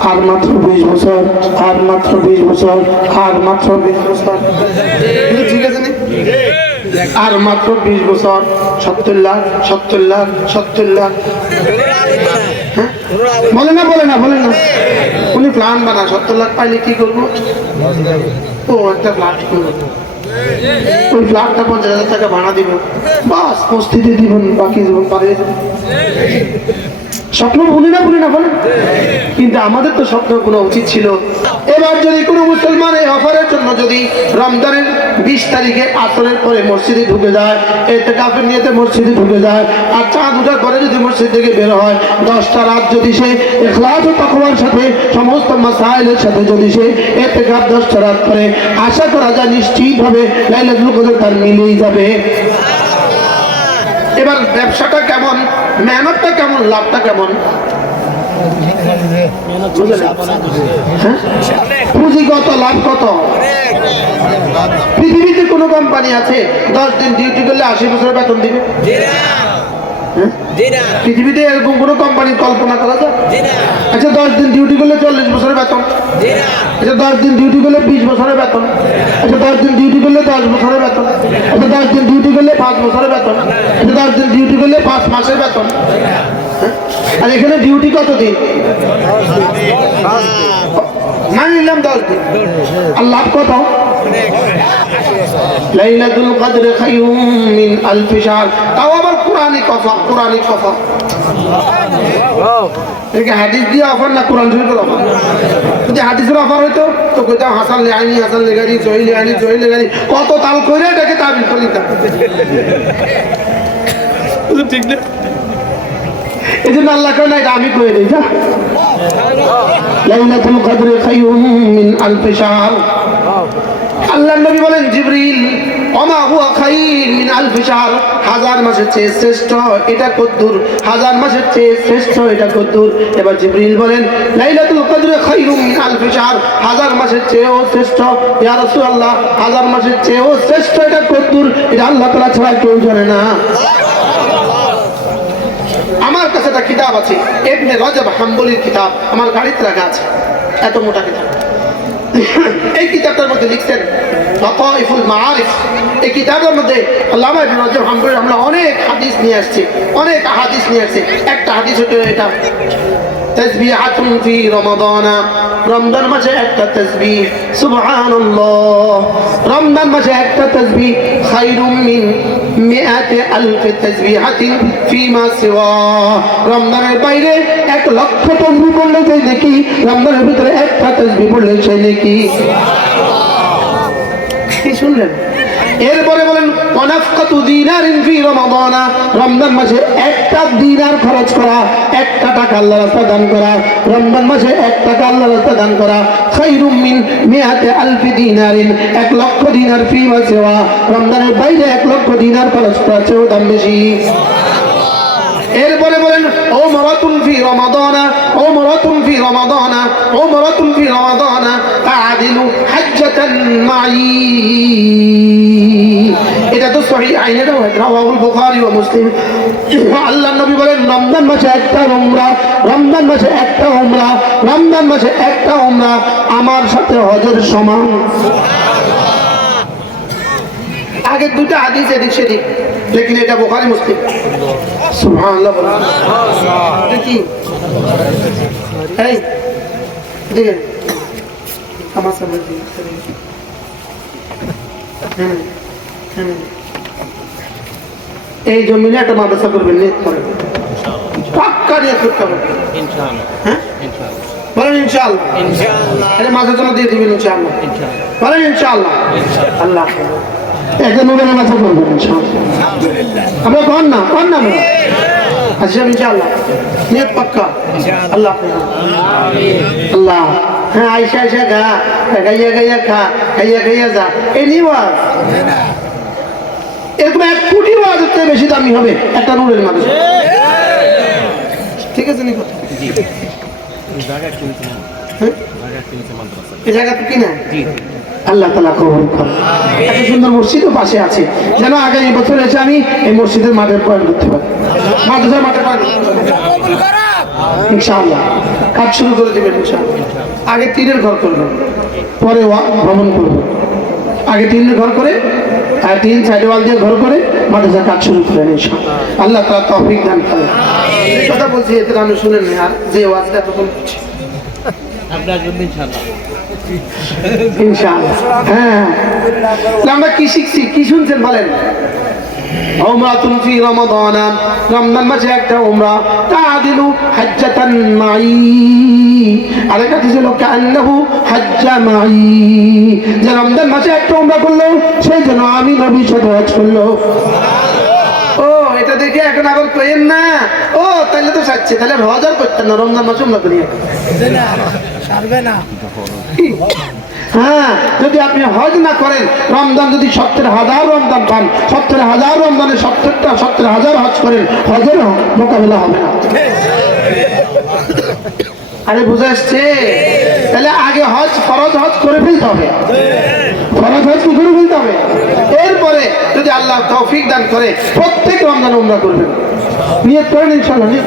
আর মাত্র 20 বছর, আর মাত্র 20 বছর, আর মাত্র 20 বছর, ঠিক আছে না? আর মাত্র 20 বছর, 70 লাখ 70 লাখ 70 লাখ। বলে না, বলে না, বলে না। উনি প্ল্যান বানা, 70 লাখ পাইলে কি করবো? ও একটা প্ল্যান করবো, ওই ফ্ল্যাটটা 50,000 টাকা ভাড়া দিব, বাস প্রস্তুতি দিব, বাকি জীবন পারে। স্বপ্ন ভুলি না, ভুলি না, বলেন। কিন্তু আমাদের তো স্বপ্ন কোনো উচিত ছিল। এবার যদি কোনো মুসলমান এই অফারের জন্য যদি রমজানের 20 তারিখে আসরের পরে মসজিদে ঢুকে যায়, ইতিকাফের নিয়তে মসজিদে ঢুকে যায়, আর চাঁদ ওঠার পরে যদি মসজিদ থেকে বের হয়, 10টা রাত যদি সে ইখলাস ও তাকওয়ার সাথে সমস্ত মাসাইলের সাথে যদি সে ইতিকাফ 10টা রাত করে, আশা করা যায় নিশ্চিতভাবে লাইলাতুল কদর তার মিলেই যাবে। এবার ব্যবসাটা কেমন, মেহনতটা কেমন, লাভটা কেমন? পুঁজিগত লাভ কত? পৃথিবীতে কোনো কোম্পানি আছে 10 দিন ডিউটি করলে 80 বছরের বেতন দিবে? পৃথিবীতে এরকম কোনো কোম্পানির কল্পনা করা যায়? আচ্ছা 10 দিন ডিউটি করলে 40 বছরের বেতন, আচ্ছা 10 দিন ডিউটি করলে 20 বছরের বেতন, আচ্ছা 10 দিন ডিউটি করলে 10 বছরের বেতন, আচ্ছা 10 দিন ডিউটি করলে 5 বছরের বেতন, আচ্ছা 10 দিন ডিউটি করলে 5 মাসের বেতন। আর এখানে ডিউটি কত দিন? মানি নিলাম 10 দিন, আর লাভ কত? লাইলাতুল কদর খায়রুম মিন আলফি শাহর। তাও আবার কোরআনি কথা, কোরআনি কথা। এটা হাদিস দিয়ে অফার না কোরআন শরীফের অফার? যদি হাদিসের অফার হইতো তো কইতাম হাসান লেহানি, হাসান লেগানি, জহির লেহানি, জহির লেগানি, কত তাল করে এটাকে তাবিল করে দিতাম, ঠিক না? এই জন্য আল্লাহ কয় না, এটা আমি কয়ে দিই। যা, লাইলাতুল কদরে খায়রুম মিন আলফি শাহর। আল্লাহর নবী বলেন, জিবরিল, ওমা হুয়া খায়র মিন আলফি শাহর, হাজার মাসের চেয়ে শ্রেষ্ঠ এটা কদ্দুর, হাজার মাসের চেয়ে শ্রেষ্ঠ এটা কদ্দুর। এবার জিবরিল বলেন, লাইলাতুল কদরে খায়রুম মিন আলফি শাহর, হাজার মাসের চেয়েও শ্রেষ্ঠ। ইয়া রাসূলুল্লাহ, হাজার মাসের চেয়েও শ্রেষ্ঠ এটা কদ্দুর? এটা আল্লাহ তাআলা ছাড়া কেউ জানে না। আমার কাছে একটা কিতাব আছে, ইবনে রজব হাম্বলির কিতাব, আমার গাড়িতে রাখা আছে, এত মোটা কিতাব। এই কিতাবটার মধ্যে লিখছেন লাতাইফুল মাআরিফ। এই কিতাবের মধ্যে আল্লামা ইবনে রজব হাম্বলি আমরা অনেক হাদিস নিয়ে আসছি, অনেক হাদিস নিয়ে আসছে। একটা হাদিস হচ্ছে এটা, তাসবিহাতুন ফি রমাদান, রমজান মাসে একটা তাসবিহ, সুবহানাল্লাহ, রমজান মাসে একটা তাসবিহ খায়রুম মিন মিআতি আলফি তাসবিহাতিন ফিমা সিওয়া, রমজানের বাইরে 1,00,000 তাসবিহ পড়লে সেই নেকি, রমজানের ভিতরে একটা তাসবিহ পড়লে সেই নেকি। কি শুনলেন? এরপরে বলেন ওয়ানাফকাতু দিনারিন ফি রমাদান, রমজান মাসে একটা দিনার খরচ করা, একটা টাকা আল্লাহর রাস্তায় দান করা, রমজান মাসে 1 টাকা আল্লাহর রাস্তায় দান করা, খায়রুম মিন মিআতি আলফি দিনারিন, 1,00,000 দিনার ফি মা সিওয়া, রমজানের বাইরে 1,00,000 দিনার খরচ করা চেয়েও দাম বেশি। এরপরে বলেন উমরাতুন ফি রমাদান, উমরাতুন ফি রমাদান, উমরাতুন ফি রমাদান তাআদিলু হাজ্জাতান মাই। এটা তো সহিহ আইনে রাওয়াহুল বুখারী ওয়া মুসলিম। আল্লাহর নবী বলেন, রমজান মাসে একটা উমরা, রমজান মাসে একটা উমরা, রমজান মাসে একটা উমরা আমার সাথে হজের সমান। আগে দুটো হাদিস এদিক সেদিক, লেকিন এটা বুখারী মুসলিম। সুবহানাল্লাহ বলেন। দেখি এই দেখেন আমার সামনে এই জমিনে একটা মাদ্রাসা করবেন, নিয়ত করেন, পাক্কা নিয়ত করতে হবে ইনশাআল্লাহ। হ্যাঁ বলেন ইনশাআল্লাহ, ইনশাআল্লাহ। এটা মাঝে জন্য দিয়ে দিবেন ইনশাআল্লাহ, বলেন ইনশাআল্লাহ। আল্লাহ একটা নূরের মাদ্রাসা করবেন ইনশাআল্লাহ। আমরা কোন না আচ্ছা ইনশাআল্লাহ, নিয়ত পাক্কা আল্লাহ। আল্লাহ হ্যাঁ, আইসা আইসা গা, গাইয়া গাইয়া খা, গাইয়া গাইয়া যা, এই নিওয়াজ এরকম 1 কোটি ওয়াজের চেয়ে বেশি দামি হবে একটা নূরের মাদ্রাসা। ঠিক আছে নি কথা? এই জায়গা তো কিনা আল্লাহ তাআলা কবুল করুন। এত সুন্দর মসজিদও পাশে আছে, যেন আগামী বছর এসে আমি এই মসজিদের মাঠের পয়েন্ট করতে পারি, মাদ্রাসার মাঠের পয়েন্ট ইনশাআল্লাহ। কাজ শুরু করে দেবেন ইনশাআল্লাহ। আগে টিনের ঘর করবেন, পরে ভবন করবেন। আগে টিনের ঘর করে, আর 3 সাইড ওয়াল দিয়ে ঘর করে মাদ্রাসার কাজ শুরু করেন ইনশাআল্লাহ। আল্লাহ তাআলা তৌফিক দান করেন। এই কথা বলছি এতে আমি শুনেন না, আর যে ওয়াজটা তখন করছি আপনার জন্য ইনশাআল্লাহ, ইনশাআল্লাহ। হ্যাঁ, আমরা কি শিখছি, কি শুনছেন বলেন? উমরাতুন ফি রমাদান, রমজান মাসে একটা উমরা, তাআদিলু হাজ্জাতান মাই। আরেকটা ছিল কান্নাহু হাজ্জা মাই, যে রমজান মাসে একটা উমরা করলো সেই জন্য আমি নবীর সাথে হজ করলো। ও এটা দেখে এখন আবার কইেন না, ও তাহলে তো সাচ্ছে, তাহলে হজ আর করতেন না, রমজান মাসে উমরা করিয়ে সারবে না। হ্যাঁ, যদি আপনি হজ না করেন, রমজান যদি 70,000 রমজান পান, 70,000 রমজানে 70,000 হজ করেন, হজের মোকাবিলা হবে না। আরে বুঝে আসছে? তাহলে আগে হজ, ফরজ হজ করে ফেলতে হবে, ফরজ হজ করে ফেলতে হবে। এরপরে যদি আল্লাহ তৌফিক দান করে প্রত্যেক রমজান উমরা করবেন, নিয়ত করেন ইনশাআল্লাহ, নিয়ত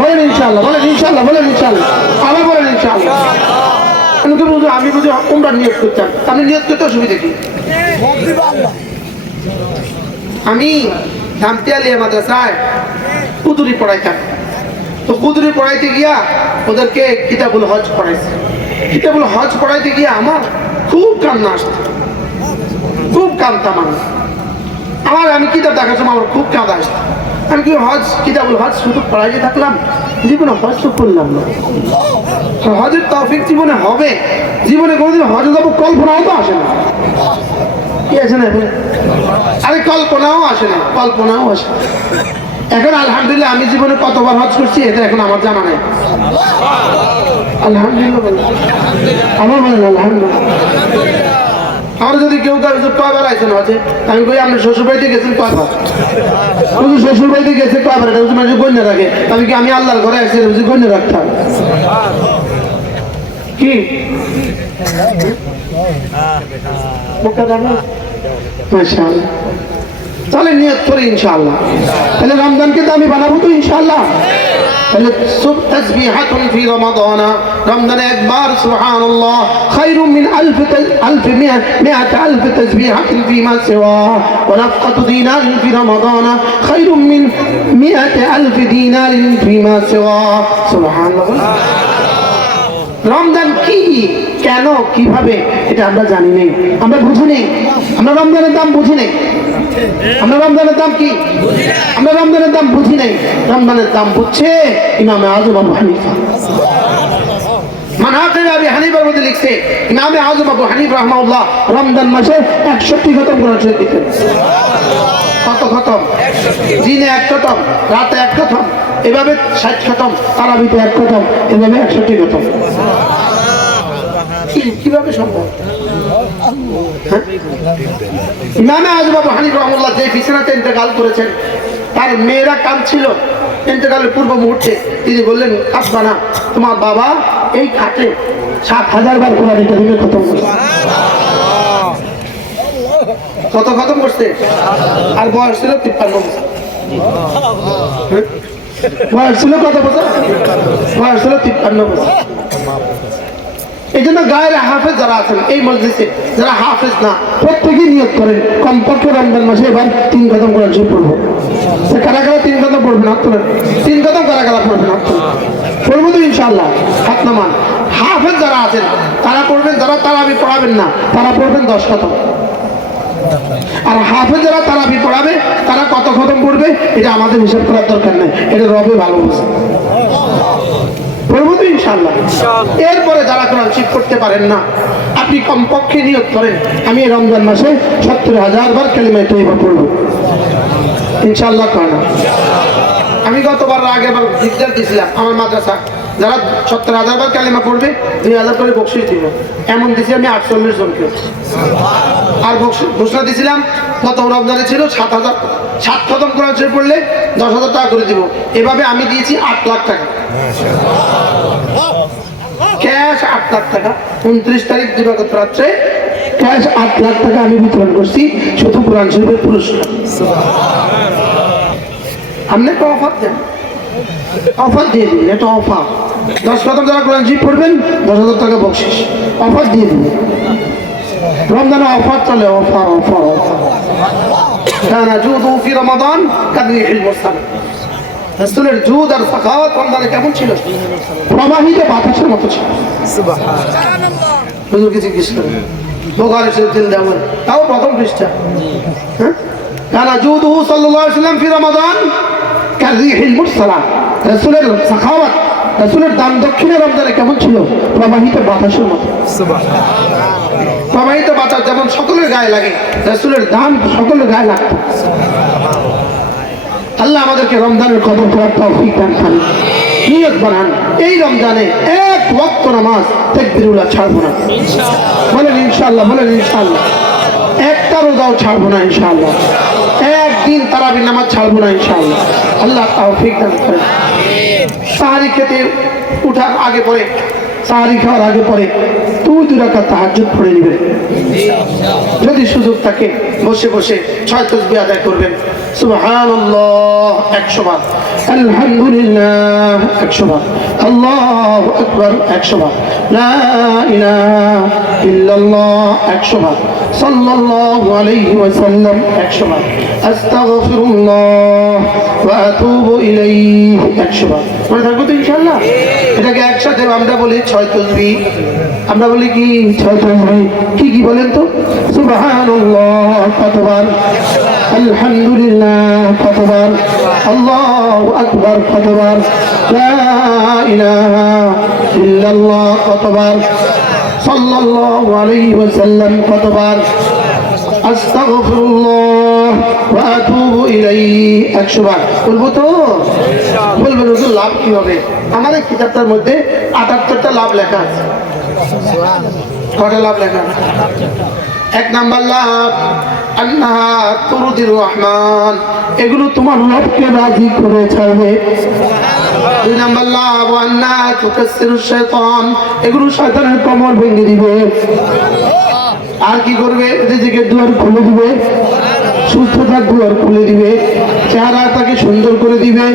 বলেন ইনশাআল্লাহ, বলেন ইনশাআল্লাহ, বলেন ইনশাআল্লাহ, আবার বলেন ইনশাআল্লাহ। আমি বুঝি উমরা নিয়ত করতাম, আপনি নিয়ত করতে অসুবিধা কি? আমি ধামতি আলিয়া মাদ্রাসায় কুদুরি পড়াইতাম, তো কুদুরি পড়াইতে গিয়া ওদেরকে কিতাবুল হজ পড়াইছে। কিতাবুল হজ পড়াইতে গিয়া আমার খুব কান্না আসতো, খুব কাঁদতাম আমি কিতাব দেখার সময় আমার খুব কাঁদা আসতো। আমি কি হজ, কিতাবুল হজ শুধু পড়াইতে থাকলাম, জীবনে হজ তো করলাম না। হজের তৌফিক জীবনে হবে, জীবনে কোনোদিন হজ যাবো কল্পনাও তো আসে না। কি আসে না? আরে কল্পনাও আসে না, কল্পনাও আসে না। এখন আলহামদুলিল্লাহ আমি জীবনে কতবার হজ করছি এটা এখন আমার জানা নেই। আলহামদুলিল্লাহ বলেন, আমার বলেন আলহামদুলিল্লাহ। আর যদি কেউ কয়বার আইছেন হজে, আমি কই আপনি শ্বশুর বাড়িতে গেছেন কয়বার? শুধু শ্বশুর বাড়িতে গেছে কয়বার, এটা যদি মানুষ গণ্য রাখে, তবে কি আমি আল্লাহর ঘরে আসছি বুঝি গণ্য রাখতাম কি? মাশাআল্লাহ, চলে নিয়ত করে ইনশাআল্লাহ। তাহলে রমজানকে তো আমি বানাবো তো ইনশাআল্লাহ। তাহলে সুব তাসবিহাতুন ফি রমাদান, রমজানে একবার সুবহানাল্লাহ খায়রুম মিন মিআত আলফ তাসবিহাতিন ফিমা সিওয়া, ওয়া নাফকাতু দিনারিন ফি রমাদান খায়রুম মিন মিআত আলফ দিনারিন ফিমা সিওয়া। সুবহানাল্লাহ। রমজান কি, কেন, কিভাবে এটা আমরা জানি নেই, আমরা বুঝি নেই। আমরা রমজানের দাম বুঝি নেই। আমরা রমজানের দাম কি, আমরা রমজানের দাম বুঝি নেই। রমজানের দাম বুঝছে ইমামে আযম আবু হানিফা। মানহাজে আবি হানিফার মধ্যে লিখছে ইমামে আযম আবু হানিফা রাহমাহুল্লাহ রমজান মাসে 61 খতম কোরআন শরীফ দিতেন। কত খতম? দিনে 1 খতম, রাতে 1 খতম, এভাবে 60 খতম, তারাবিতে 1 খতম, এভাবে 61 খতম। কিভাবে সম্ভব? ইমামে আযম আবু হানিফা রাহমাহুল্লাহ যে বিছানাতে ইন্তেকাল করেছেন, তার মেয়েরা কাঁদছিল। ইন্তেকালের পূর্ব মুহূর্তে তিনি বললেন, কাঁদবা না, তোমার বাবা এই খাটে 7000 বার কোরআন কারীম খতম করছে। কত খতম করছে? আর বয়স ছিল 53 বছর। বয়স ছিল কত বছর? বয়স ছিল 53 বছর। এই জন্য গায়ের হাফেজ যারা আছেন এই মসজিদে, যারা হাফেজ না, প্রত্যেকেই নিয়ত করেন কমপক্ষে রমজান মাসে এবার 3 খতম কোরআন শরীফ পড়বো। কারা কারা 3 খতম পড়বেন হাত তোলেন? 3 খতম কারা কারা পড়বেন হাত তোলেন? পড়বো তো ইনশাআল্লাহ, হাত নামান। হাফেজ যারা আছেন তারা পড়বেন, যারা তারাবি পড়াবেন না তারা পড়বেন 10 খতম। আর হাফেজ যারা তারাবি পড়াবে তারা কত খতম পড়বে এটা আমাদের হিসাব করার দরকার নেই, এটা রবে ভালো বুঝে। পড়বো তো ইনশাআল্লাহ। এরপরে যারা কোরআন শরীফ পড়তে পারেন না, আপনি কমপক্ষে নিয়ত করেন আমি রমজান মাসে 70,000 বার কালিমা তাইয়্যিবা পড়বো ইনশাআল্লাহ। কারণ আমি গতবার আগেরবার জিজ্ঞাসা দিয়েছিলাম আমার মাদ্রাসা, যারা 70,000 বার কালিমা পড়বে 2,000 করে বকশিশ দিব। এমন দিয়েছি আমি 48 জনকে। আর ঘোষণা দিয়েছিলাম গত রমজানে ছিল 7,000, 7 খতম কোরআন শরীফ পড়লে 10,000 টাকা করে দিব। এভাবে আমি দিয়েছি 8 লাখ টাকা ক্যাশ, 8 লাখ টাকা। 29 তারিখ দিবাগত রাত্রে ক্যাশ 8 লাখ টাকা আমি বিতরণ করছি শুধু কোরআন শরীফের পুরস্কার। আপনি একটা অফার দেন, অফার দিয়ে দিন, এটা অফার। 10 খতম যারা কোরআন শরীফ পড়বেন 10,000 টাকা বকশিশ, অফার দিয়ে দিন। রমজানে অফার চলে, অফার অফার অফার। কানা জুদু ফি রমাদান কাদরিহিল মুরসাল। রাসূলের জুদ আর সাখাওয়াত রমজানে কেমন ছিল? প্রবাহিত বাতাসের মতো ছিল। সুবহানাল্লাহ। হুজুর কিছু জিজ্ঞেস করেন বুখারী শরীফ দিন যেমন, তাও প্রথম পৃষ্ঠা। কানা জুদু সাল্লাল্লাহু আলাইহি ওয়াসাল্লাম ফি রমাদান কাদরিহিল মুরসাল। রাসূলের সাখাওয়াত, রাসূলের দান দক্ষিণা রমজানে কেমন ছিল? প্রবাহিত বাতাসের মতো। সুবহানাল্লাহ। প্রবাহিত বাতাস যেমন সকলের গায়ে লাগে, রাসূলের দান সকলের গায়ে লাগতো। আল্লাহ আমাদেরকে রমজানের কদর করার তৌফিক দান করেন। নিয়ত বানান এই রমজানে 1 ওয়াক্ত নামাজ তাকবীরুল্লাহ ছাড়বো না ইনশাআল্লাহ। বলেন ইনশাআল্লাহ, বলেন ইনশাআল্লাহ। একটা রোজাও ছাড়বো না ইনশাআল্লাহ। একদিন তারাবির নামাজ ছাড়বো না ইনশাআল্লাহ। আল্লাহ তৌফিক দান করেন। সাহারি খেতে উঠার আগে পরে, সাহারি খাওয়ার আগে পরে 2 রাকাত তাহাজ্জুদ পড়ে নেবেন। যদি সুযোগ থাকে বসে বসে 6 তাসবিহ আদায় করবেন। সুবহানাল্লাহ 100 বার, আলহামদুলিল্লাহ 100 বার, আল্লাহু আকবার 100 বার, লা ইলাহা ইল্লাল্লাহ 100 বার, সাল্লাল্লাহু আলাইহি ওয়াসাল্লাম 100 বার, আস্তাগফিরুল্লাহ ওয়া আতুবু ইলাইহি 100 বার। মনে থাকবে তো ইনশাআল্লাহ। এটাকে একসাথে আমরা বলি 6 তাসবিহ। আমরা বলি কি 6 তাসবিহ? কি কি বলেন তো? সুবহানাল্লাহ কতবার, আলহামদুলিল্লাহ কতবার, আল্লাহু আকবার কতবার, লা ইলাহা ইল্লাল্লাহ কতবার, সাল্লাল্লাহু আলাইহি ওয়াসাল্লাম কতবার, আস্তাগফিরুল্লাহ ওয়া আতুবু ইলাইহি। 100 বার বলবো তো? বলবেন হুজুর লাভ কি হবে? আমার এই কিতাবটার মধ্যে 78টা লাভ লেখা আছে। কয়টা লাভ লেখা? 1 নাম্বার লাভ আন্নাহা তুরদির রহমান, এগুলো তোমার রবকে রাজি করে ছাড়বে। 2 নাম্বার লাভ আন্না তুকাসসিরু শাইতান, এগুলো শয়তানের কমর ভেঙে দিবে। আর কি করবে? রিজিকের দুয়ার খুলে দিবে, সুস্থতার দুয়ার খুলে দিবে, চেহারাটাকে সুন্দর করে দিবে,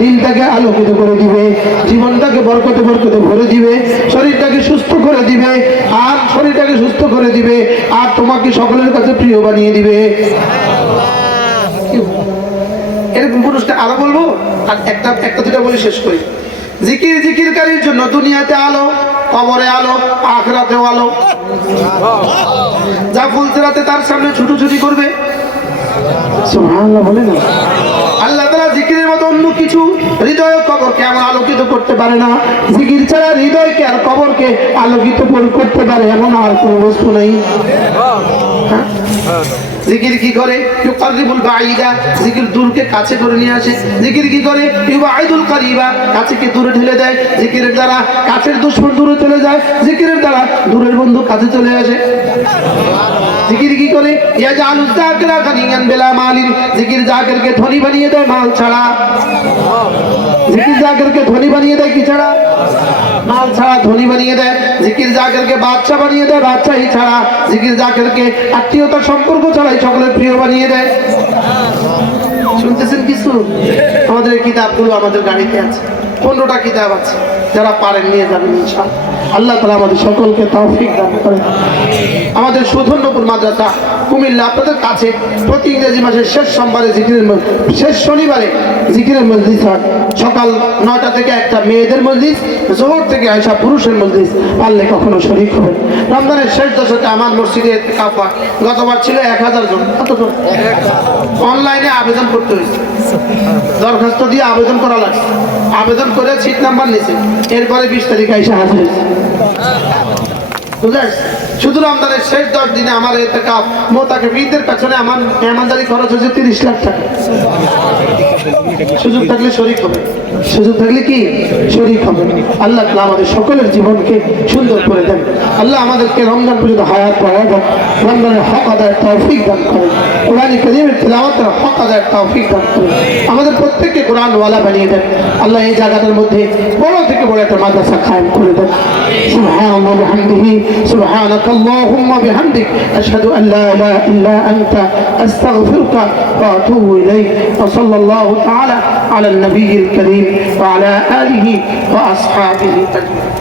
দিনটাকে আলোকিত করে দিবে, জীবনটাকে বরকতে বরকতে ভরে দিবে, শরীরটাকে সুস্থ করে দিবে, আর শরীরটাকে সুস্থ করে দিবে, আর তোমাকে সকলের কাছে প্রিয় বানিয়ে দিবে। এরকম পুরুষটা আরো বলবো, আর একটা দুটা বলে শেষ করি। জিকিরকারীর জন্য দুনিয়াতে আলো, কবরে আলো, আখিরাতেও আলো। যা ফুলসেরাতে তার সামনে ছুটোছুটি করবে, সুবহানাল্লাহ বলে না। আল্লাহ তাআলা জিকিরের মতো অন্য কিছু হৃদয় কবরকে এমন আলোকিত করতে পারে না। জিকির ছাড়া হৃদয়কে আর কবরকে আলোকিত করতে পারে এমন আর কোনো বস্তু নেই। জিকির কি করে? ইউকারিবুল বাঈদা, জিকির দূরকে কাছে করে নিয়ে আসে। জিকির কি করে? ইউবাইদুল কারিবা, কাছেকে দূরে ঠেলে দেয়। জিকিরের দ্বারা কাছের দুশমন দূরে চলে যায়, জিকিরের দ্বারা দূরের বন্ধু কাছে চলে আসে। জিকির কি করে? ইয়াজালুজ যাকিরা গানিয়ান বিলা মালিন, জিকির জাকিরকে ধনী বানিয়ে দেয় মাল ছাড়া। জিকির জাকিরকে ধনী বানিয়ে দেয় কি ছাড়া? মাল ছাড়া ধনী বানিয়ে দেয়। জিকির জাকিরকে বাদশা বানিয়ে দেয় বাদশাহী ছাড়া। জিকির জাকিরকে আত্মীয়তার সম্পর্ক ছাড়াই সকলের প্রিয় বানিয়ে দেয়। শুনতেছেন কিছু? আমাদের এই কিতাবগুলো আমাদের গাড়িতে আছে, 15টা কিতাব আছে। যারা পারেন নিয়ে যাবেন ইনশাআল্লাহ। আল্লাহ তাআলা আমাদের সকলকে তৌফিক দান করেন। আমাদের সুধন্যপুর মাদ্রাসা কুমিল্লা আপনাদের কাছে প্রতি ইংরেজি মাসের শেষ সোমবারে শেষ শনিবারে জিকিরের মজলিস হয়। সকাল 9টা থেকে একটা মেয়েদের মজলিস, জোহর থেকে আয়সা পুরুষের মজলিস। পারলে কখনো শরীক হবেন। রমজানের শেষ দশকে আমার মসজিদে ইতিকাফ হয়। গতবার ছিল 1000 জন। কতজন? অনলাইনে আবেদন করতে হয়েছে, দরখাস্ত দিয়ে আবেদন করা লাগছে। আবেদন করে সিট নাম্বার নিয়েছে, এরপরে 20 তারিখে এসে হাজির হয়েছে। বুঝলেন? শুধু রমজানের শেষ 10 দিনে আমার ইতিকাফ মোতাকাফিরদের পেছনে আমার মেহমানদারি খরচ হয়েছে 30 লাখ টাকা। সুযোগ থাকলে শরীক হবে, সুযোগ থাকলে কি শরীক হবে। আল্লাহ তাআলা আমাদের সকলের জীবনকে সুন্দর করে দেন। আল্লাহ আমাদেরকে রমজান পর্যন্ত হায়াত বাড়ায় দেন, রমজানের হক আদায়ের তৌফিক দান করেন, কোরআন কারীমের তিলাওয়াতের হক আদায়ের তৌফিক দান করেন, আমাদের প্রত্যেককে কোরআনওয়ালা বানিয়ে দেন। আল্লাহ এই জায়গাটার মধ্যে বড় থেকে বড় একটা মাদ্রাসা কায়েম করে দেন। সুবহানাল্লাহি ওয়া বিহামদিহি, সুবহানাকাল্লাহুম্মা বিহামদিক, আশহাদু আন লা ইলাহা ইল্লা আনতা, আস্তাগফিরুকা ওয়া আতুবু ইলাইক। ওয়া সাল্লাল্লাহু তাআলা আলা النبي الكريم وعلى آله وأصحابه أجمعين।